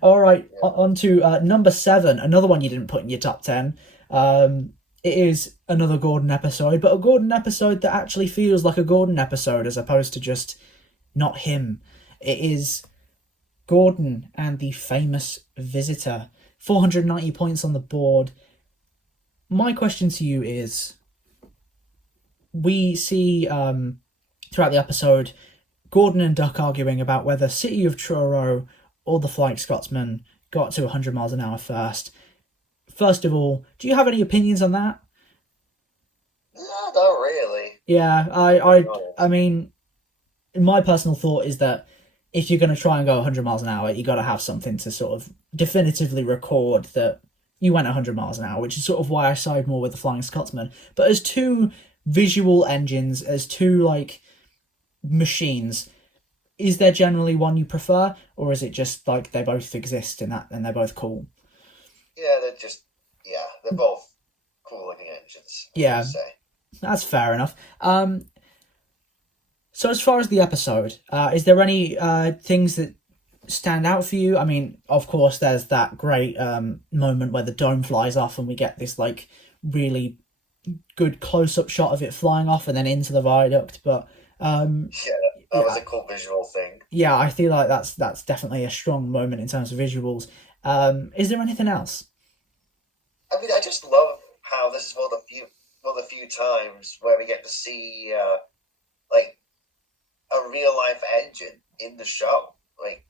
All right, yeah. on to number 7, another one you didn't put in your top 10. It is another Gordon episode, but a Gordon episode that actually feels like a Gordon episode as opposed to just not him. It is Gordon and the famous visitor. 490 points on the board. My question to you is, we see throughout the episode Gordon and Duck arguing about whether City of Truro or the Flying Scotsman got to 100 miles an hour first. First of all, do you have any opinions on that? No, not really. Yeah, No. I mean, my personal thought is that if you're going to try and go 100 miles an hour, you got to have something to sort of definitively record that you went 100 miles an hour, which is sort of why I side more with the Flying Scotsman. But as two visual engines, as two like machines, is there generally one you prefer, or is it just like they both exist in that and they're both cool? Yeah, they're both cool looking engines, I would Yeah, say. that's fair enough. So as far as the episode, is there any things that stand out for you? I mean, of course, there's that great moment where the dome flies off and we get this like really good close up shot of it flying off and then into the viaduct. But Yeah, that was yeah, a cool visual thing. yeah, I feel like that's definitely a strong moment in terms of visuals. Is there anything else? I mean, I just love how this is one of the few times where we get to see like a real life engine in the show. Like,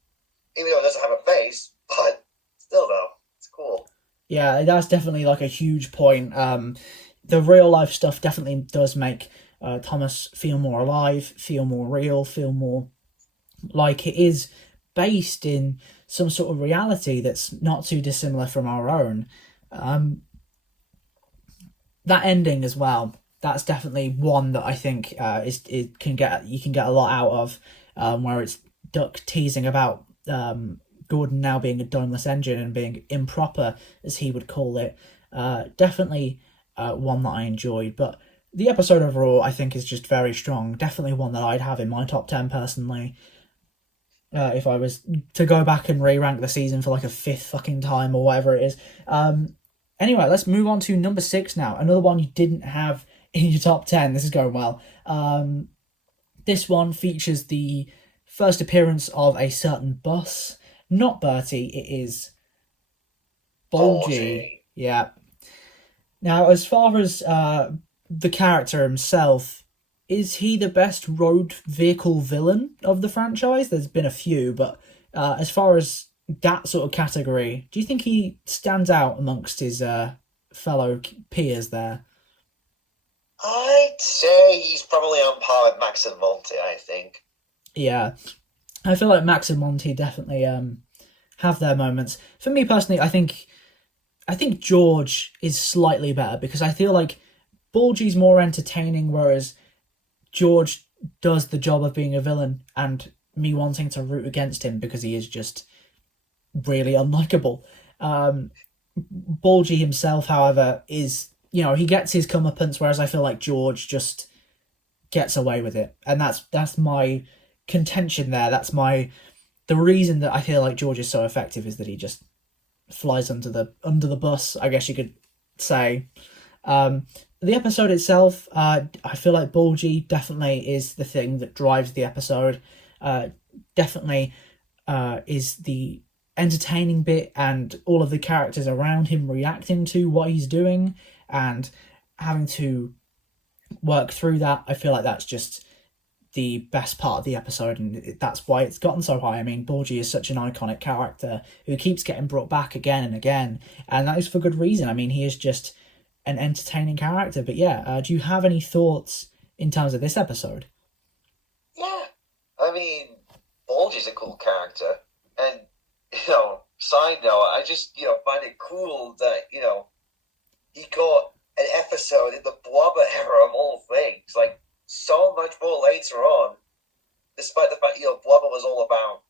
even though it doesn't have a face, but still though, it's cool. Yeah, that's definitely like a huge point. The real life stuff definitely does make Thomas feel more alive, feel more real, feel more like it is based in some sort of reality that's not too dissimilar from our own. Um, that ending as well. That's definitely one that I think is it can get you can get a lot out of, where it's Duck teasing about Gordon now being a domeless engine and being improper as he would call it. Definitely one that I enjoyed, but the episode overall I think is just very strong. Definitely one that I'd have in my top 10 personally. If I was to go back and re-rank the season for like a fifth fucking time or whatever it is. Anyway, let's move on to number 6 now. Another one you didn't have in your top 10. This is going well. This one features the first appearance of a certain boss. Not Bertie, it is Bulgy. Bullshit. Yeah. Now, as far as the character himself, is he the best road vehicle villain of the franchise? There's been a few, but as far as that sort of category, do you think he stands out amongst his fellow peers there? I'd say he's probably on par with Max and Monty, I think. Yeah, I feel like Max and Monty definitely have their moments. For me personally, I think George is slightly better because I feel like Bulgy's more entertaining, whereas George does the job of being a villain and me wanting to root against him because he is just really unlikable. Bulgy himself, however, is he gets his comeuppance, whereas I feel like George just gets away with it, and that's my contention there. That's the reason that I feel like George is so effective is that he just flies under the bus, I guess you could say. The episode itself, I feel like Bulgy definitely is the thing that drives the episode. Definitely is the entertaining bit and all of the characters around him reacting to what he's doing and having to work through that. I feel like that's just the best part of the episode, and that's why it's gotten so high. I mean, Bulgy is such an iconic character who keeps getting brought back again and again, and that is for good reason. I mean, he is just an entertaining character. But yeah, do you have any thoughts in terms of this episode? Yeah. I mean, Bulgy's a cool character. And, you know, side note, I just find it cool that he got an episode in the Blubber era of all things. Like so much more later on, despite the fact Blubber was all about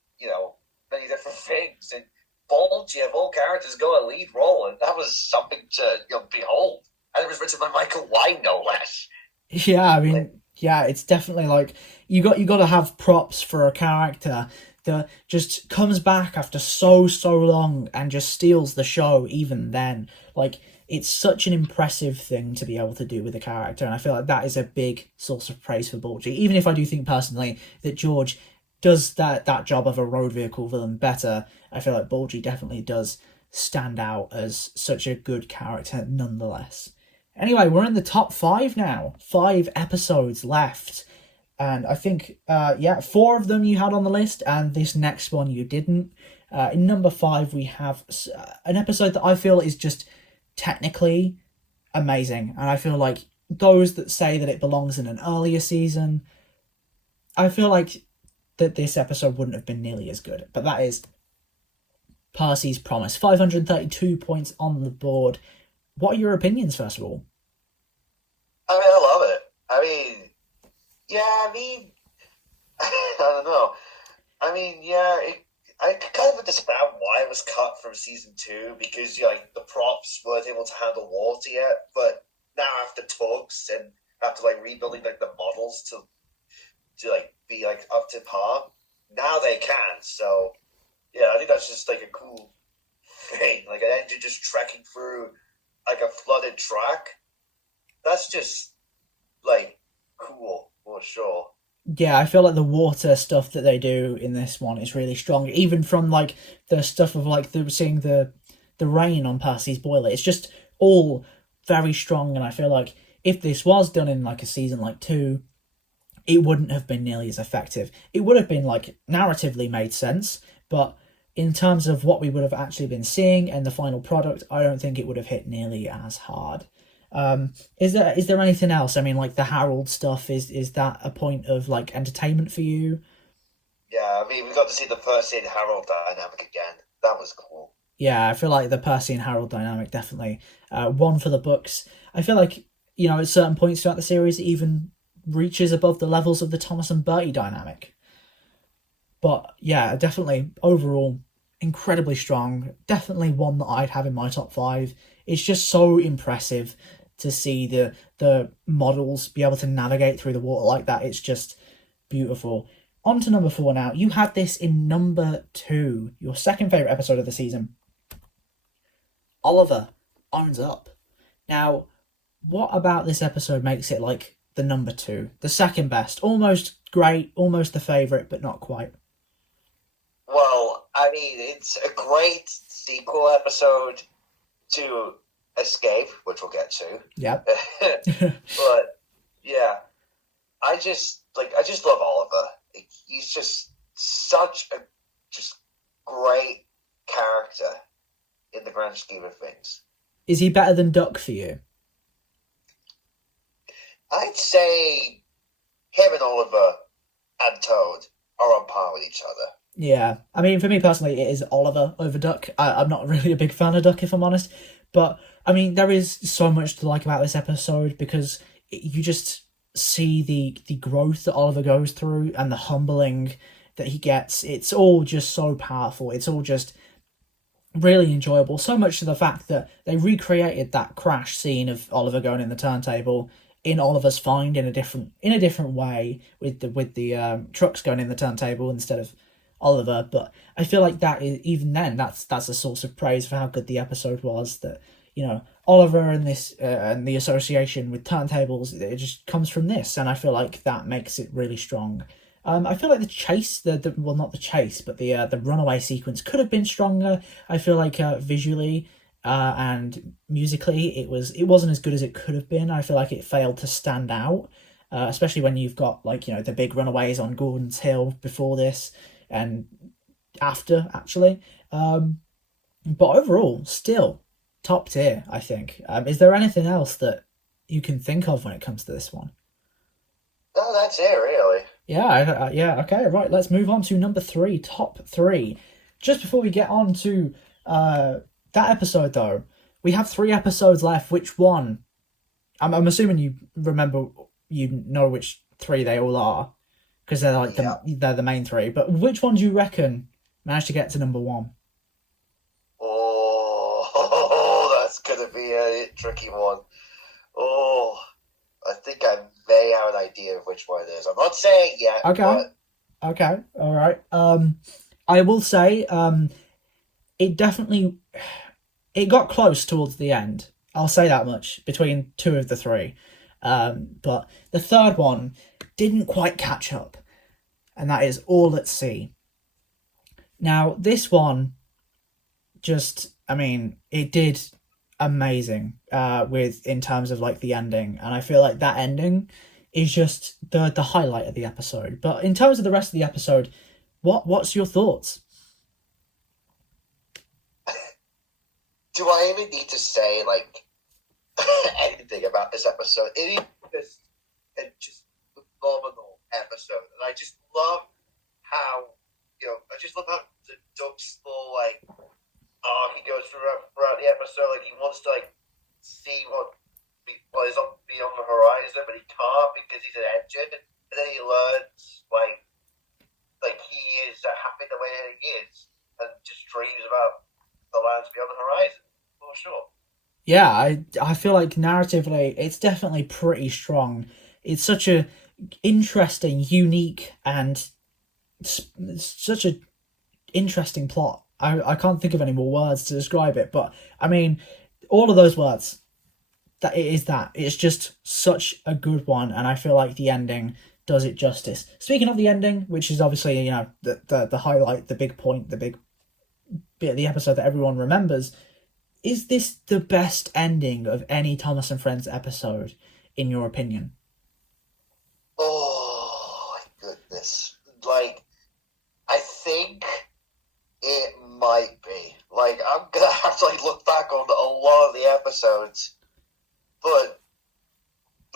many different things, and Bulg of all characters got a lead role, and that was something to behold. And it was written by Michael Wine, no less. Yeah, I mean, yeah, it's definitely like you got to have props for a character that just comes back after so long and just steals the show even then. Like it's such an impressive thing to be able to do with a character, and I feel like that is a big source of praise for Bulgy. Even if I do think personally that George does that job of a road vehicle villain better, I feel like Bulgy definitely does stand out as such a good character nonetheless. Anyway, we're in the top five now. 5 episodes left. And I think, yeah, 4 of them you had on the list, and this next one you didn't. In number 5, we have an episode that I feel is just technically amazing. And I feel like those that say that it belongs in an earlier season, I feel like that this episode wouldn't have been nearly as good. But that is Percy's Promise. 532 points on the board. What are your opinions, first of all? I mean, I love it. I mean, yeah, I don't know. I mean, yeah, I kind of understand why it was cut from season 2 because like the props weren't able to handle water yet, but now after talks and after like rebuilding like the models to like be like up to par, now they can. So yeah, I think that's just like a cool thing. Like an engine just trekking through like a flooded track. That's just like cool for sure. Yeah, I feel like the water stuff that they do in this one is really strong. Even from like the stuff of like seeing the rain on Percy's boiler, it's just all very strong. And I feel like if this was done in like a season like 2, it wouldn't have been nearly as effective. It would have been like narratively made sense, but in terms of what we would have actually been seeing and the final product, I don't think it would have hit nearly as hard. Is there anything else? I mean, like the Harold stuff, is that a point of like entertainment for you? Yeah, I mean, we got to see the Percy and Harold dynamic again. That was cool. Yeah, I feel like the Percy and Harold dynamic definitely one for the books. I feel like at certain points throughout the series it even reaches above the levels of the Thomas and Bertie dynamic. But yeah, definitely overall incredibly strong. Definitely one that I'd have in my top 5. It's just so impressive to see the models be able to navigate through the water like that. It's just beautiful. On to number 4 now. You had this in number 2, your second favourite episode of the season. Oliver owns up. Now, what about this episode makes it like the number 2? The second best. Almost great, almost the favourite, but not quite. Well, I mean, it's a great sequel episode to Escape, which we'll get to. Yep. But yeah, I just love Oliver. He's just such a just great character in the grand scheme of things. Is he better than Duck for you? I'd say him and Oliver and Toad are on par with each other. Yeah, I mean, for me personally, it is Oliver over Duck. I'm not really a big fan of Duck, if I'm honest. But, I mean, there is so much to like about this episode because you just see the growth that Oliver goes through and the humbling that he gets. It's all just so powerful. It's all just really enjoyable. So much to the fact that they recreated that crash scene of Oliver going in the turntable in Oliver's Find in a different way with the trucks going in the turntable instead of Oliver. But I feel like that is, even then, that's a source of praise for how good the episode was. That Oliver and this and the association with turntables, it just comes from this, and I feel like that makes it really strong. I feel like the chase, well, not the chase, but the runaway sequence could have been stronger. I feel like visually and musically, it wasn't as good as it could have been. I feel like it failed to stand out, especially when you've got like the big runaways on Gordon's Hill before this and after actually. But overall, still top tier, I think. Is there anything else that you can think of when it comes to this one? No, that's it, really. Yeah, yeah, okay, right. Let's move on to number 3, top 3. just before we get on to that episode, though, we have 3 episodes left. Which one? I'm assuming you remember, you know which 3 they all are, because they're like they're the main 3. But which one do you reckon managed to get to number 1? Oh, that's gonna be a tricky one. Oh, I think I may have an idea of which one it is. I'm not saying yet. Okay. But... Okay. All right. I will say, it definitely, it got close towards the end. I'll say that much, between 2 of the 3. But the third one didn't quite catch up, and that is All at Sea. Now, this one just, I mean, it did amazing in terms of like the ending, and I feel like that ending is just the highlight of the episode. But in terms of the rest of the episode, what's your thoughts? Do I even need to say like anything about this episode? It is just a phenomenal episode, and I just love how I just love how the Doug's full like he goes throughout the episode, like he wants to like see what is on beyond the horizon, but he can't because he's an engine, and then he learns like he is happy the way that he is, and just dreams about the lands beyond the horizon, for sure. Yeah, I feel like narratively, it's definitely pretty strong. It's such a interesting, unique, and such a interesting plot. I can't think of any more words to describe it, but I mean, all of those words, that it is that. It's just such a good one, and I feel like the ending does it justice. Speaking of the ending, which is obviously, the highlight, the big point, the big bit of the episode that everyone remembers, is this the best ending of any Thomas and Friends episode, in your opinion? Oh, my goodness. Like, I think it might be. Like, I'm going to have to look back on a lot of the episodes. But,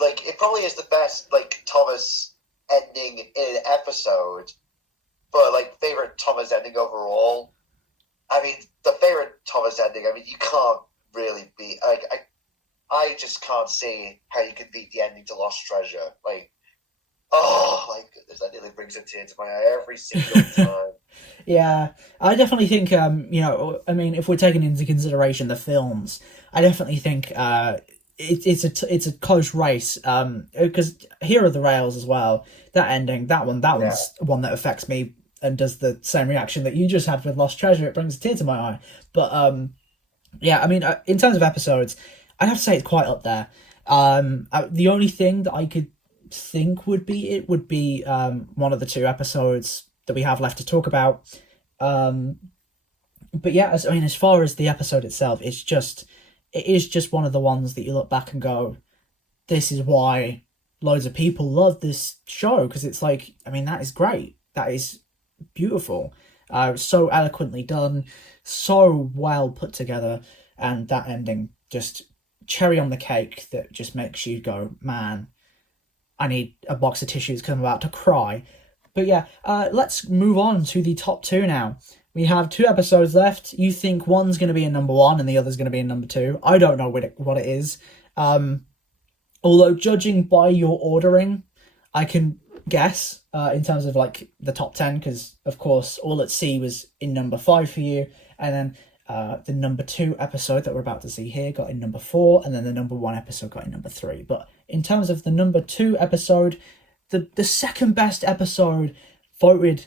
it probably is the best, Thomas ending in an episode. But, favorite Thomas ending overall. I mean, the favorite Thomas ending, you can't really beat. I just can't see how you can beat the ending to Lost Treasure. Oh my goodness, that nearly brings a tear to my eye every single time. Yeah, I definitely think, if we're taking into consideration the films, I definitely think it's a close race. Because here are the rails as well. That ending, one's one that affects me and does the same reaction that you just had with Lost Treasure. It brings a tear to my eye. But in terms of episodes, I'd have to say it's quite up there. The only thing that I could think would be one of the 2 episodes that we have left to talk about. But yeah, as far as the episode itself, it is just one of the ones that you look back and go, this is why loads of people love this show, because it's that is great. That is beautiful. So eloquently done, so well put together, and that ending, just cherry on the cake that just makes you go, man, I need a box of tissues because I'm about to cry. But yeah, let's move on to the top 2 now. We have 2 episodes left. You think one's going to be in number 1 and the other's going to be in number 2. I don't know what it is. Although judging by your ordering, I can guess in terms of the top 10, because of course All at Sea was in number 5 for you, and then the number 2 episode that we're about to see here got in number 4, and then the number 1 episode got in number 3. But in terms of the number 2 episode, the second best episode voted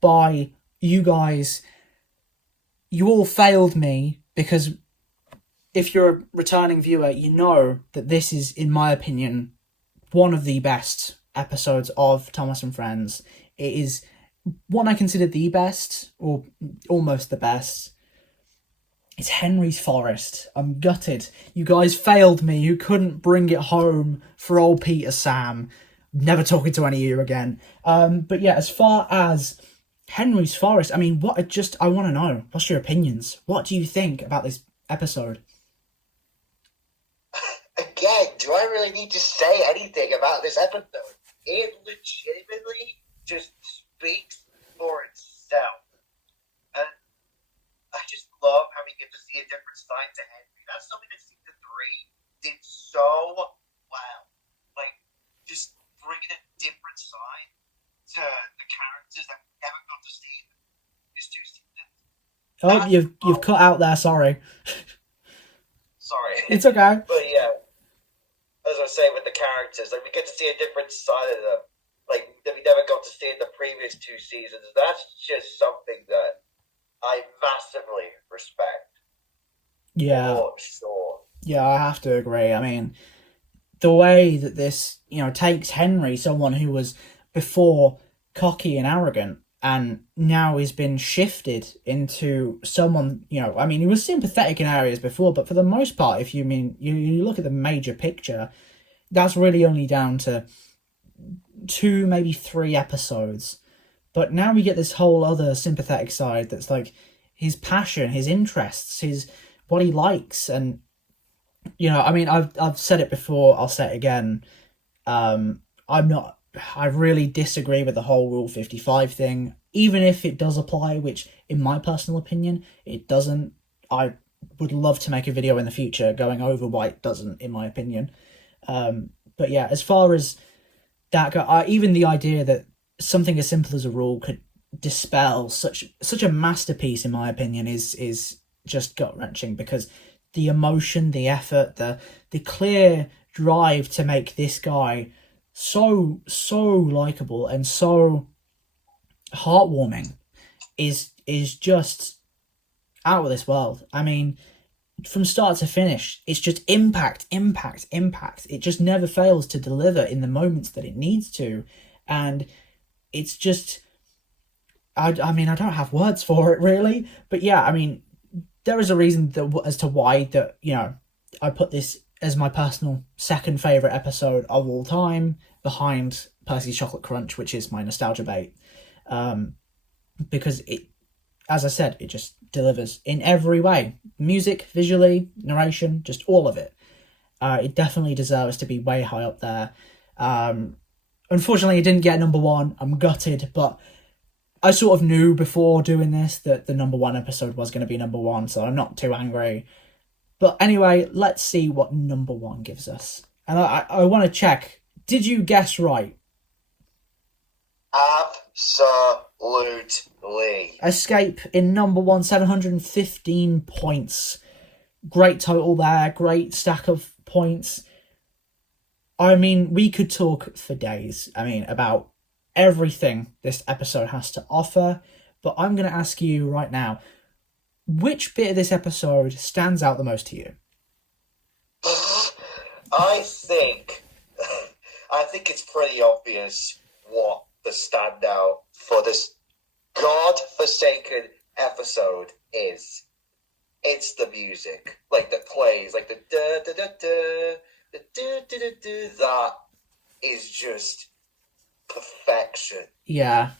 by you guys, you all failed me, because if you're a returning viewer, you know that this is, in my opinion, one of the best episodes of Thomas and Friends. It is one I consider the best, or almost the best. It's Henry's Forest. I'm gutted. You guys failed me. You couldn't bring it home for old Peter Sam. Never talking to any of you again. But yeah, as far as Henry's Forest, I want to know, what's your opinions? What do you think about this episode? Again, do I really need to say anything about this episode? It legitimately just speaks for itself. And to Henry. That's something that season 3 did so well. Like, just bringing a different side to the characters that we never got to see in these 2 seasons. Oh, you've cut out there. Sorry. Sorry. It's okay. But yeah, as I say, with the characters, like we get to see a different side of them, like that we never got to see in the previous 2 seasons. That's just something that I massively respect. Yeah. For sure. Yeah, I have to agree. I mean, the way that this, takes Henry, someone who was before cocky and arrogant, and now he's been shifted into someone, I mean, he was sympathetic in areas before, but for the most part, if you look at the major picture, that's really only down to 2, maybe 3 episodes. But now we get this whole other sympathetic side that's like his passion, his interests, his what he likes, and I mean, I've said it before, I'll say it again. I really disagree with the whole Rule 55 thing, even if it does apply, which in my personal opinion, it doesn't. I would love to make a video in the future going over why it doesn't, in my opinion. But yeah, as far as that go, even the idea that something as simple as a rule could dispel such a masterpiece, in my opinion, is just gut-wrenching, because the emotion, the effort, the clear drive to make this guy so likable and so heartwarming is just out of this world. I mean, from start to finish, it's just impact. It just never fails to deliver in the moments that it needs to, and it's just, I mean, I don't have words for it really, but yeah, I mean, there is a reason as to why that I put this as my personal second favourite episode of all time, behind Percy's Chocolate Crunch, which is my nostalgia bait, because it, as I said, it just delivers in every way. Music, visually, narration, just all of it. It definitely deserves to be way high up there. Unfortunately, it didn't get number 1. I'm gutted, but I sort of knew before doing this that the number 1 episode was going to be number 1, so I'm not too angry. But anyway, let's see what number 1 gives us. And I want to check, did you guess right? Absolutely. Escape in number 1, 715 points. Great total there, great stack of points. I mean, we could talk for days, about everything this episode has to offer, but I'm going to ask you right now, which bit of this episode stands out the most to you? I think it's pretty obvious what the standout for this god-forsaken episode is. It's the music, like that plays, like the da da da da, the da da da da. That is just perfection. Yeah.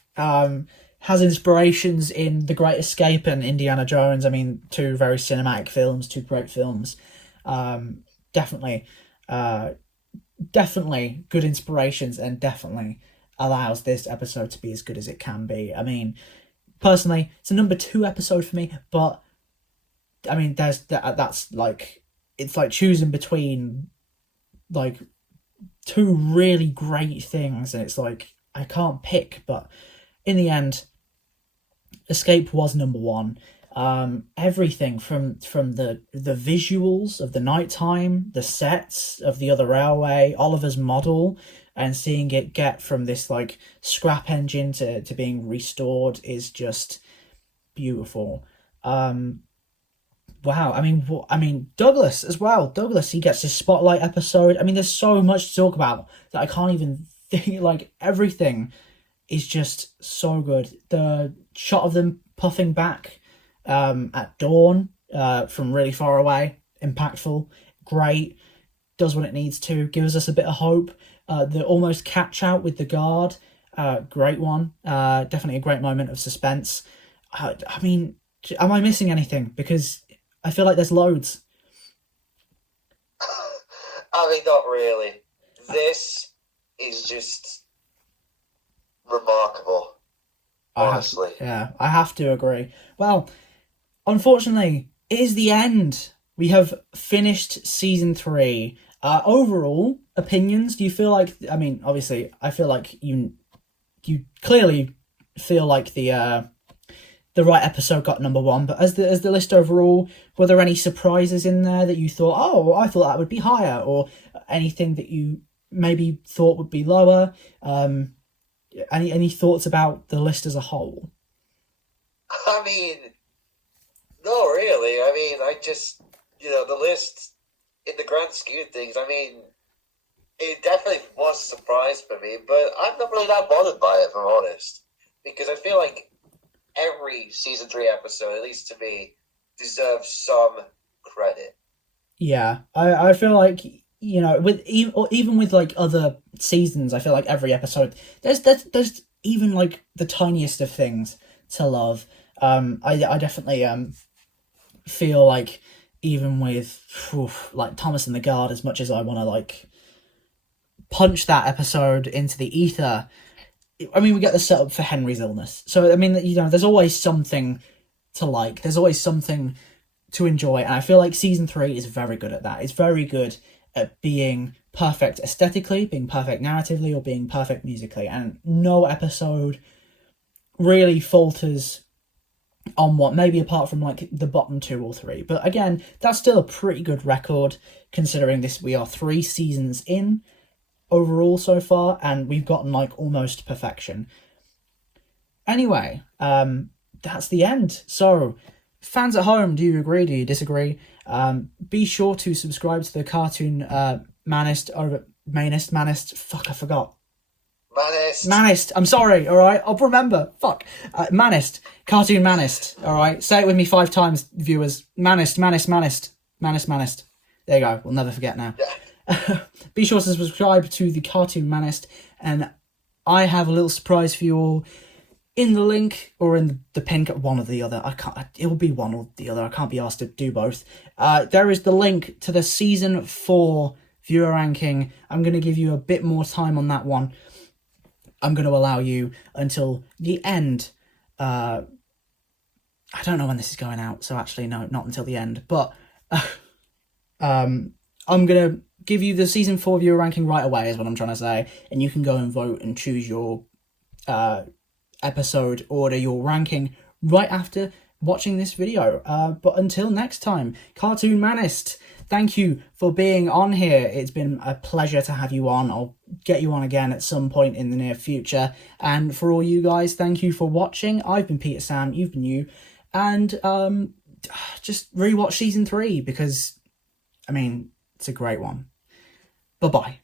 Has inspirations in The Great Escape and Indiana Jones. I mean, 2 very cinematic films, 2 great films. Definitely good inspirations, and definitely allows this episode to be as good as it can be. I mean, personally, it's a number 2 episode for me, but I mean, that's like, it's like choosing between like 2 really great things, and it's like I can't pick, but in the end, Escape was number 1. Everything from the visuals of the nighttime, the sets of the other railway, Oliver's model, and seeing it get from this like scrap engine to being restored is just beautiful. Wow, I mean Douglas as well. Douglas, he gets his spotlight episode. I mean, there's so much to talk about that I can't even think. Like, everything is just so good. The shot of them puffing back at dawn from really far away, impactful, great, does what it needs to, gives us a bit of hope. The almost catch out with the guard, great one. Definitely a great moment of suspense. I mean, am I missing anything? Because I feel like there's loads. I mean, not really. This is just remarkable. Honestly. I have to agree. Well, unfortunately, it is the end we have finished season 3. Overall opinions. Do you feel like? I mean, obviously, I feel like you clearly feel like the right episode got number 1. But as the list overall, were there any surprises in there that you thought, oh, I thought that would be higher, or anything that you maybe thought would be lower? Any thoughts about the list as a whole? I mean, no, really. I mean, I just, the list, in the grand scheme of things, I mean, it definitely was a surprise for me, but I'm not really that bothered by it, if I'm honest. Because I feel like every season 3 episode, at least to me, deserves some credit. Yeah, I feel like, with even with like other seasons, I feel like every episode there's even like the tiniest of things to love. I definitely feel like even with like Thomas and the Guard, as much as I want to like punch that episode into the ether, I mean, we get the setup for Henry's illness. So, I mean, there's always something to like. There's always something to enjoy. And I feel like season 3 is very good at that. It's very good at being perfect aesthetically, being perfect narratively, or being perfect musically. And no episode really falters on what, maybe apart from like the bottom 2 or 3. But again, that's still a pretty good record considering we are 3 seasons in overall so far, and we've gotten like almost perfection. Anyway, that's the end. So, fans at home, do you agree? Do you disagree? Be sure to subscribe to the Cartoon Manist over Manist. Fuck, I forgot. Manist. I'm sorry. All right, I'll remember. Fuck. Manist. Cartoon Manist. All right, say it with me 5 times, viewers. Manist. There you go. We'll never forget now. Be sure to subscribe to the Cartoon Manist, and I have a little surprise for you all in the link or in the pin, one or the other. I can't. It will be one or the other. I can't be asked to do both. There is the link to the season 4 viewer ranking. I'm going to give you a bit more time on that one. I'm going to allow you until the end. I don't know when this is going out, so actually no, not until the end. But I'm going to give you the season 4 viewer ranking right away, is what I'm trying to say, and you can go and vote and choose your episode order, your ranking right after watching this video. But until next time, Cartoon Manist, thank you for being on here. It's been a pleasure to have you on. I'll get you on again at some point in the near future. And for all you guys, thank you for watching. I've been Peter Sam, you've been you, and just rewatch season 3 because, I mean, it's a great one. Bye-bye.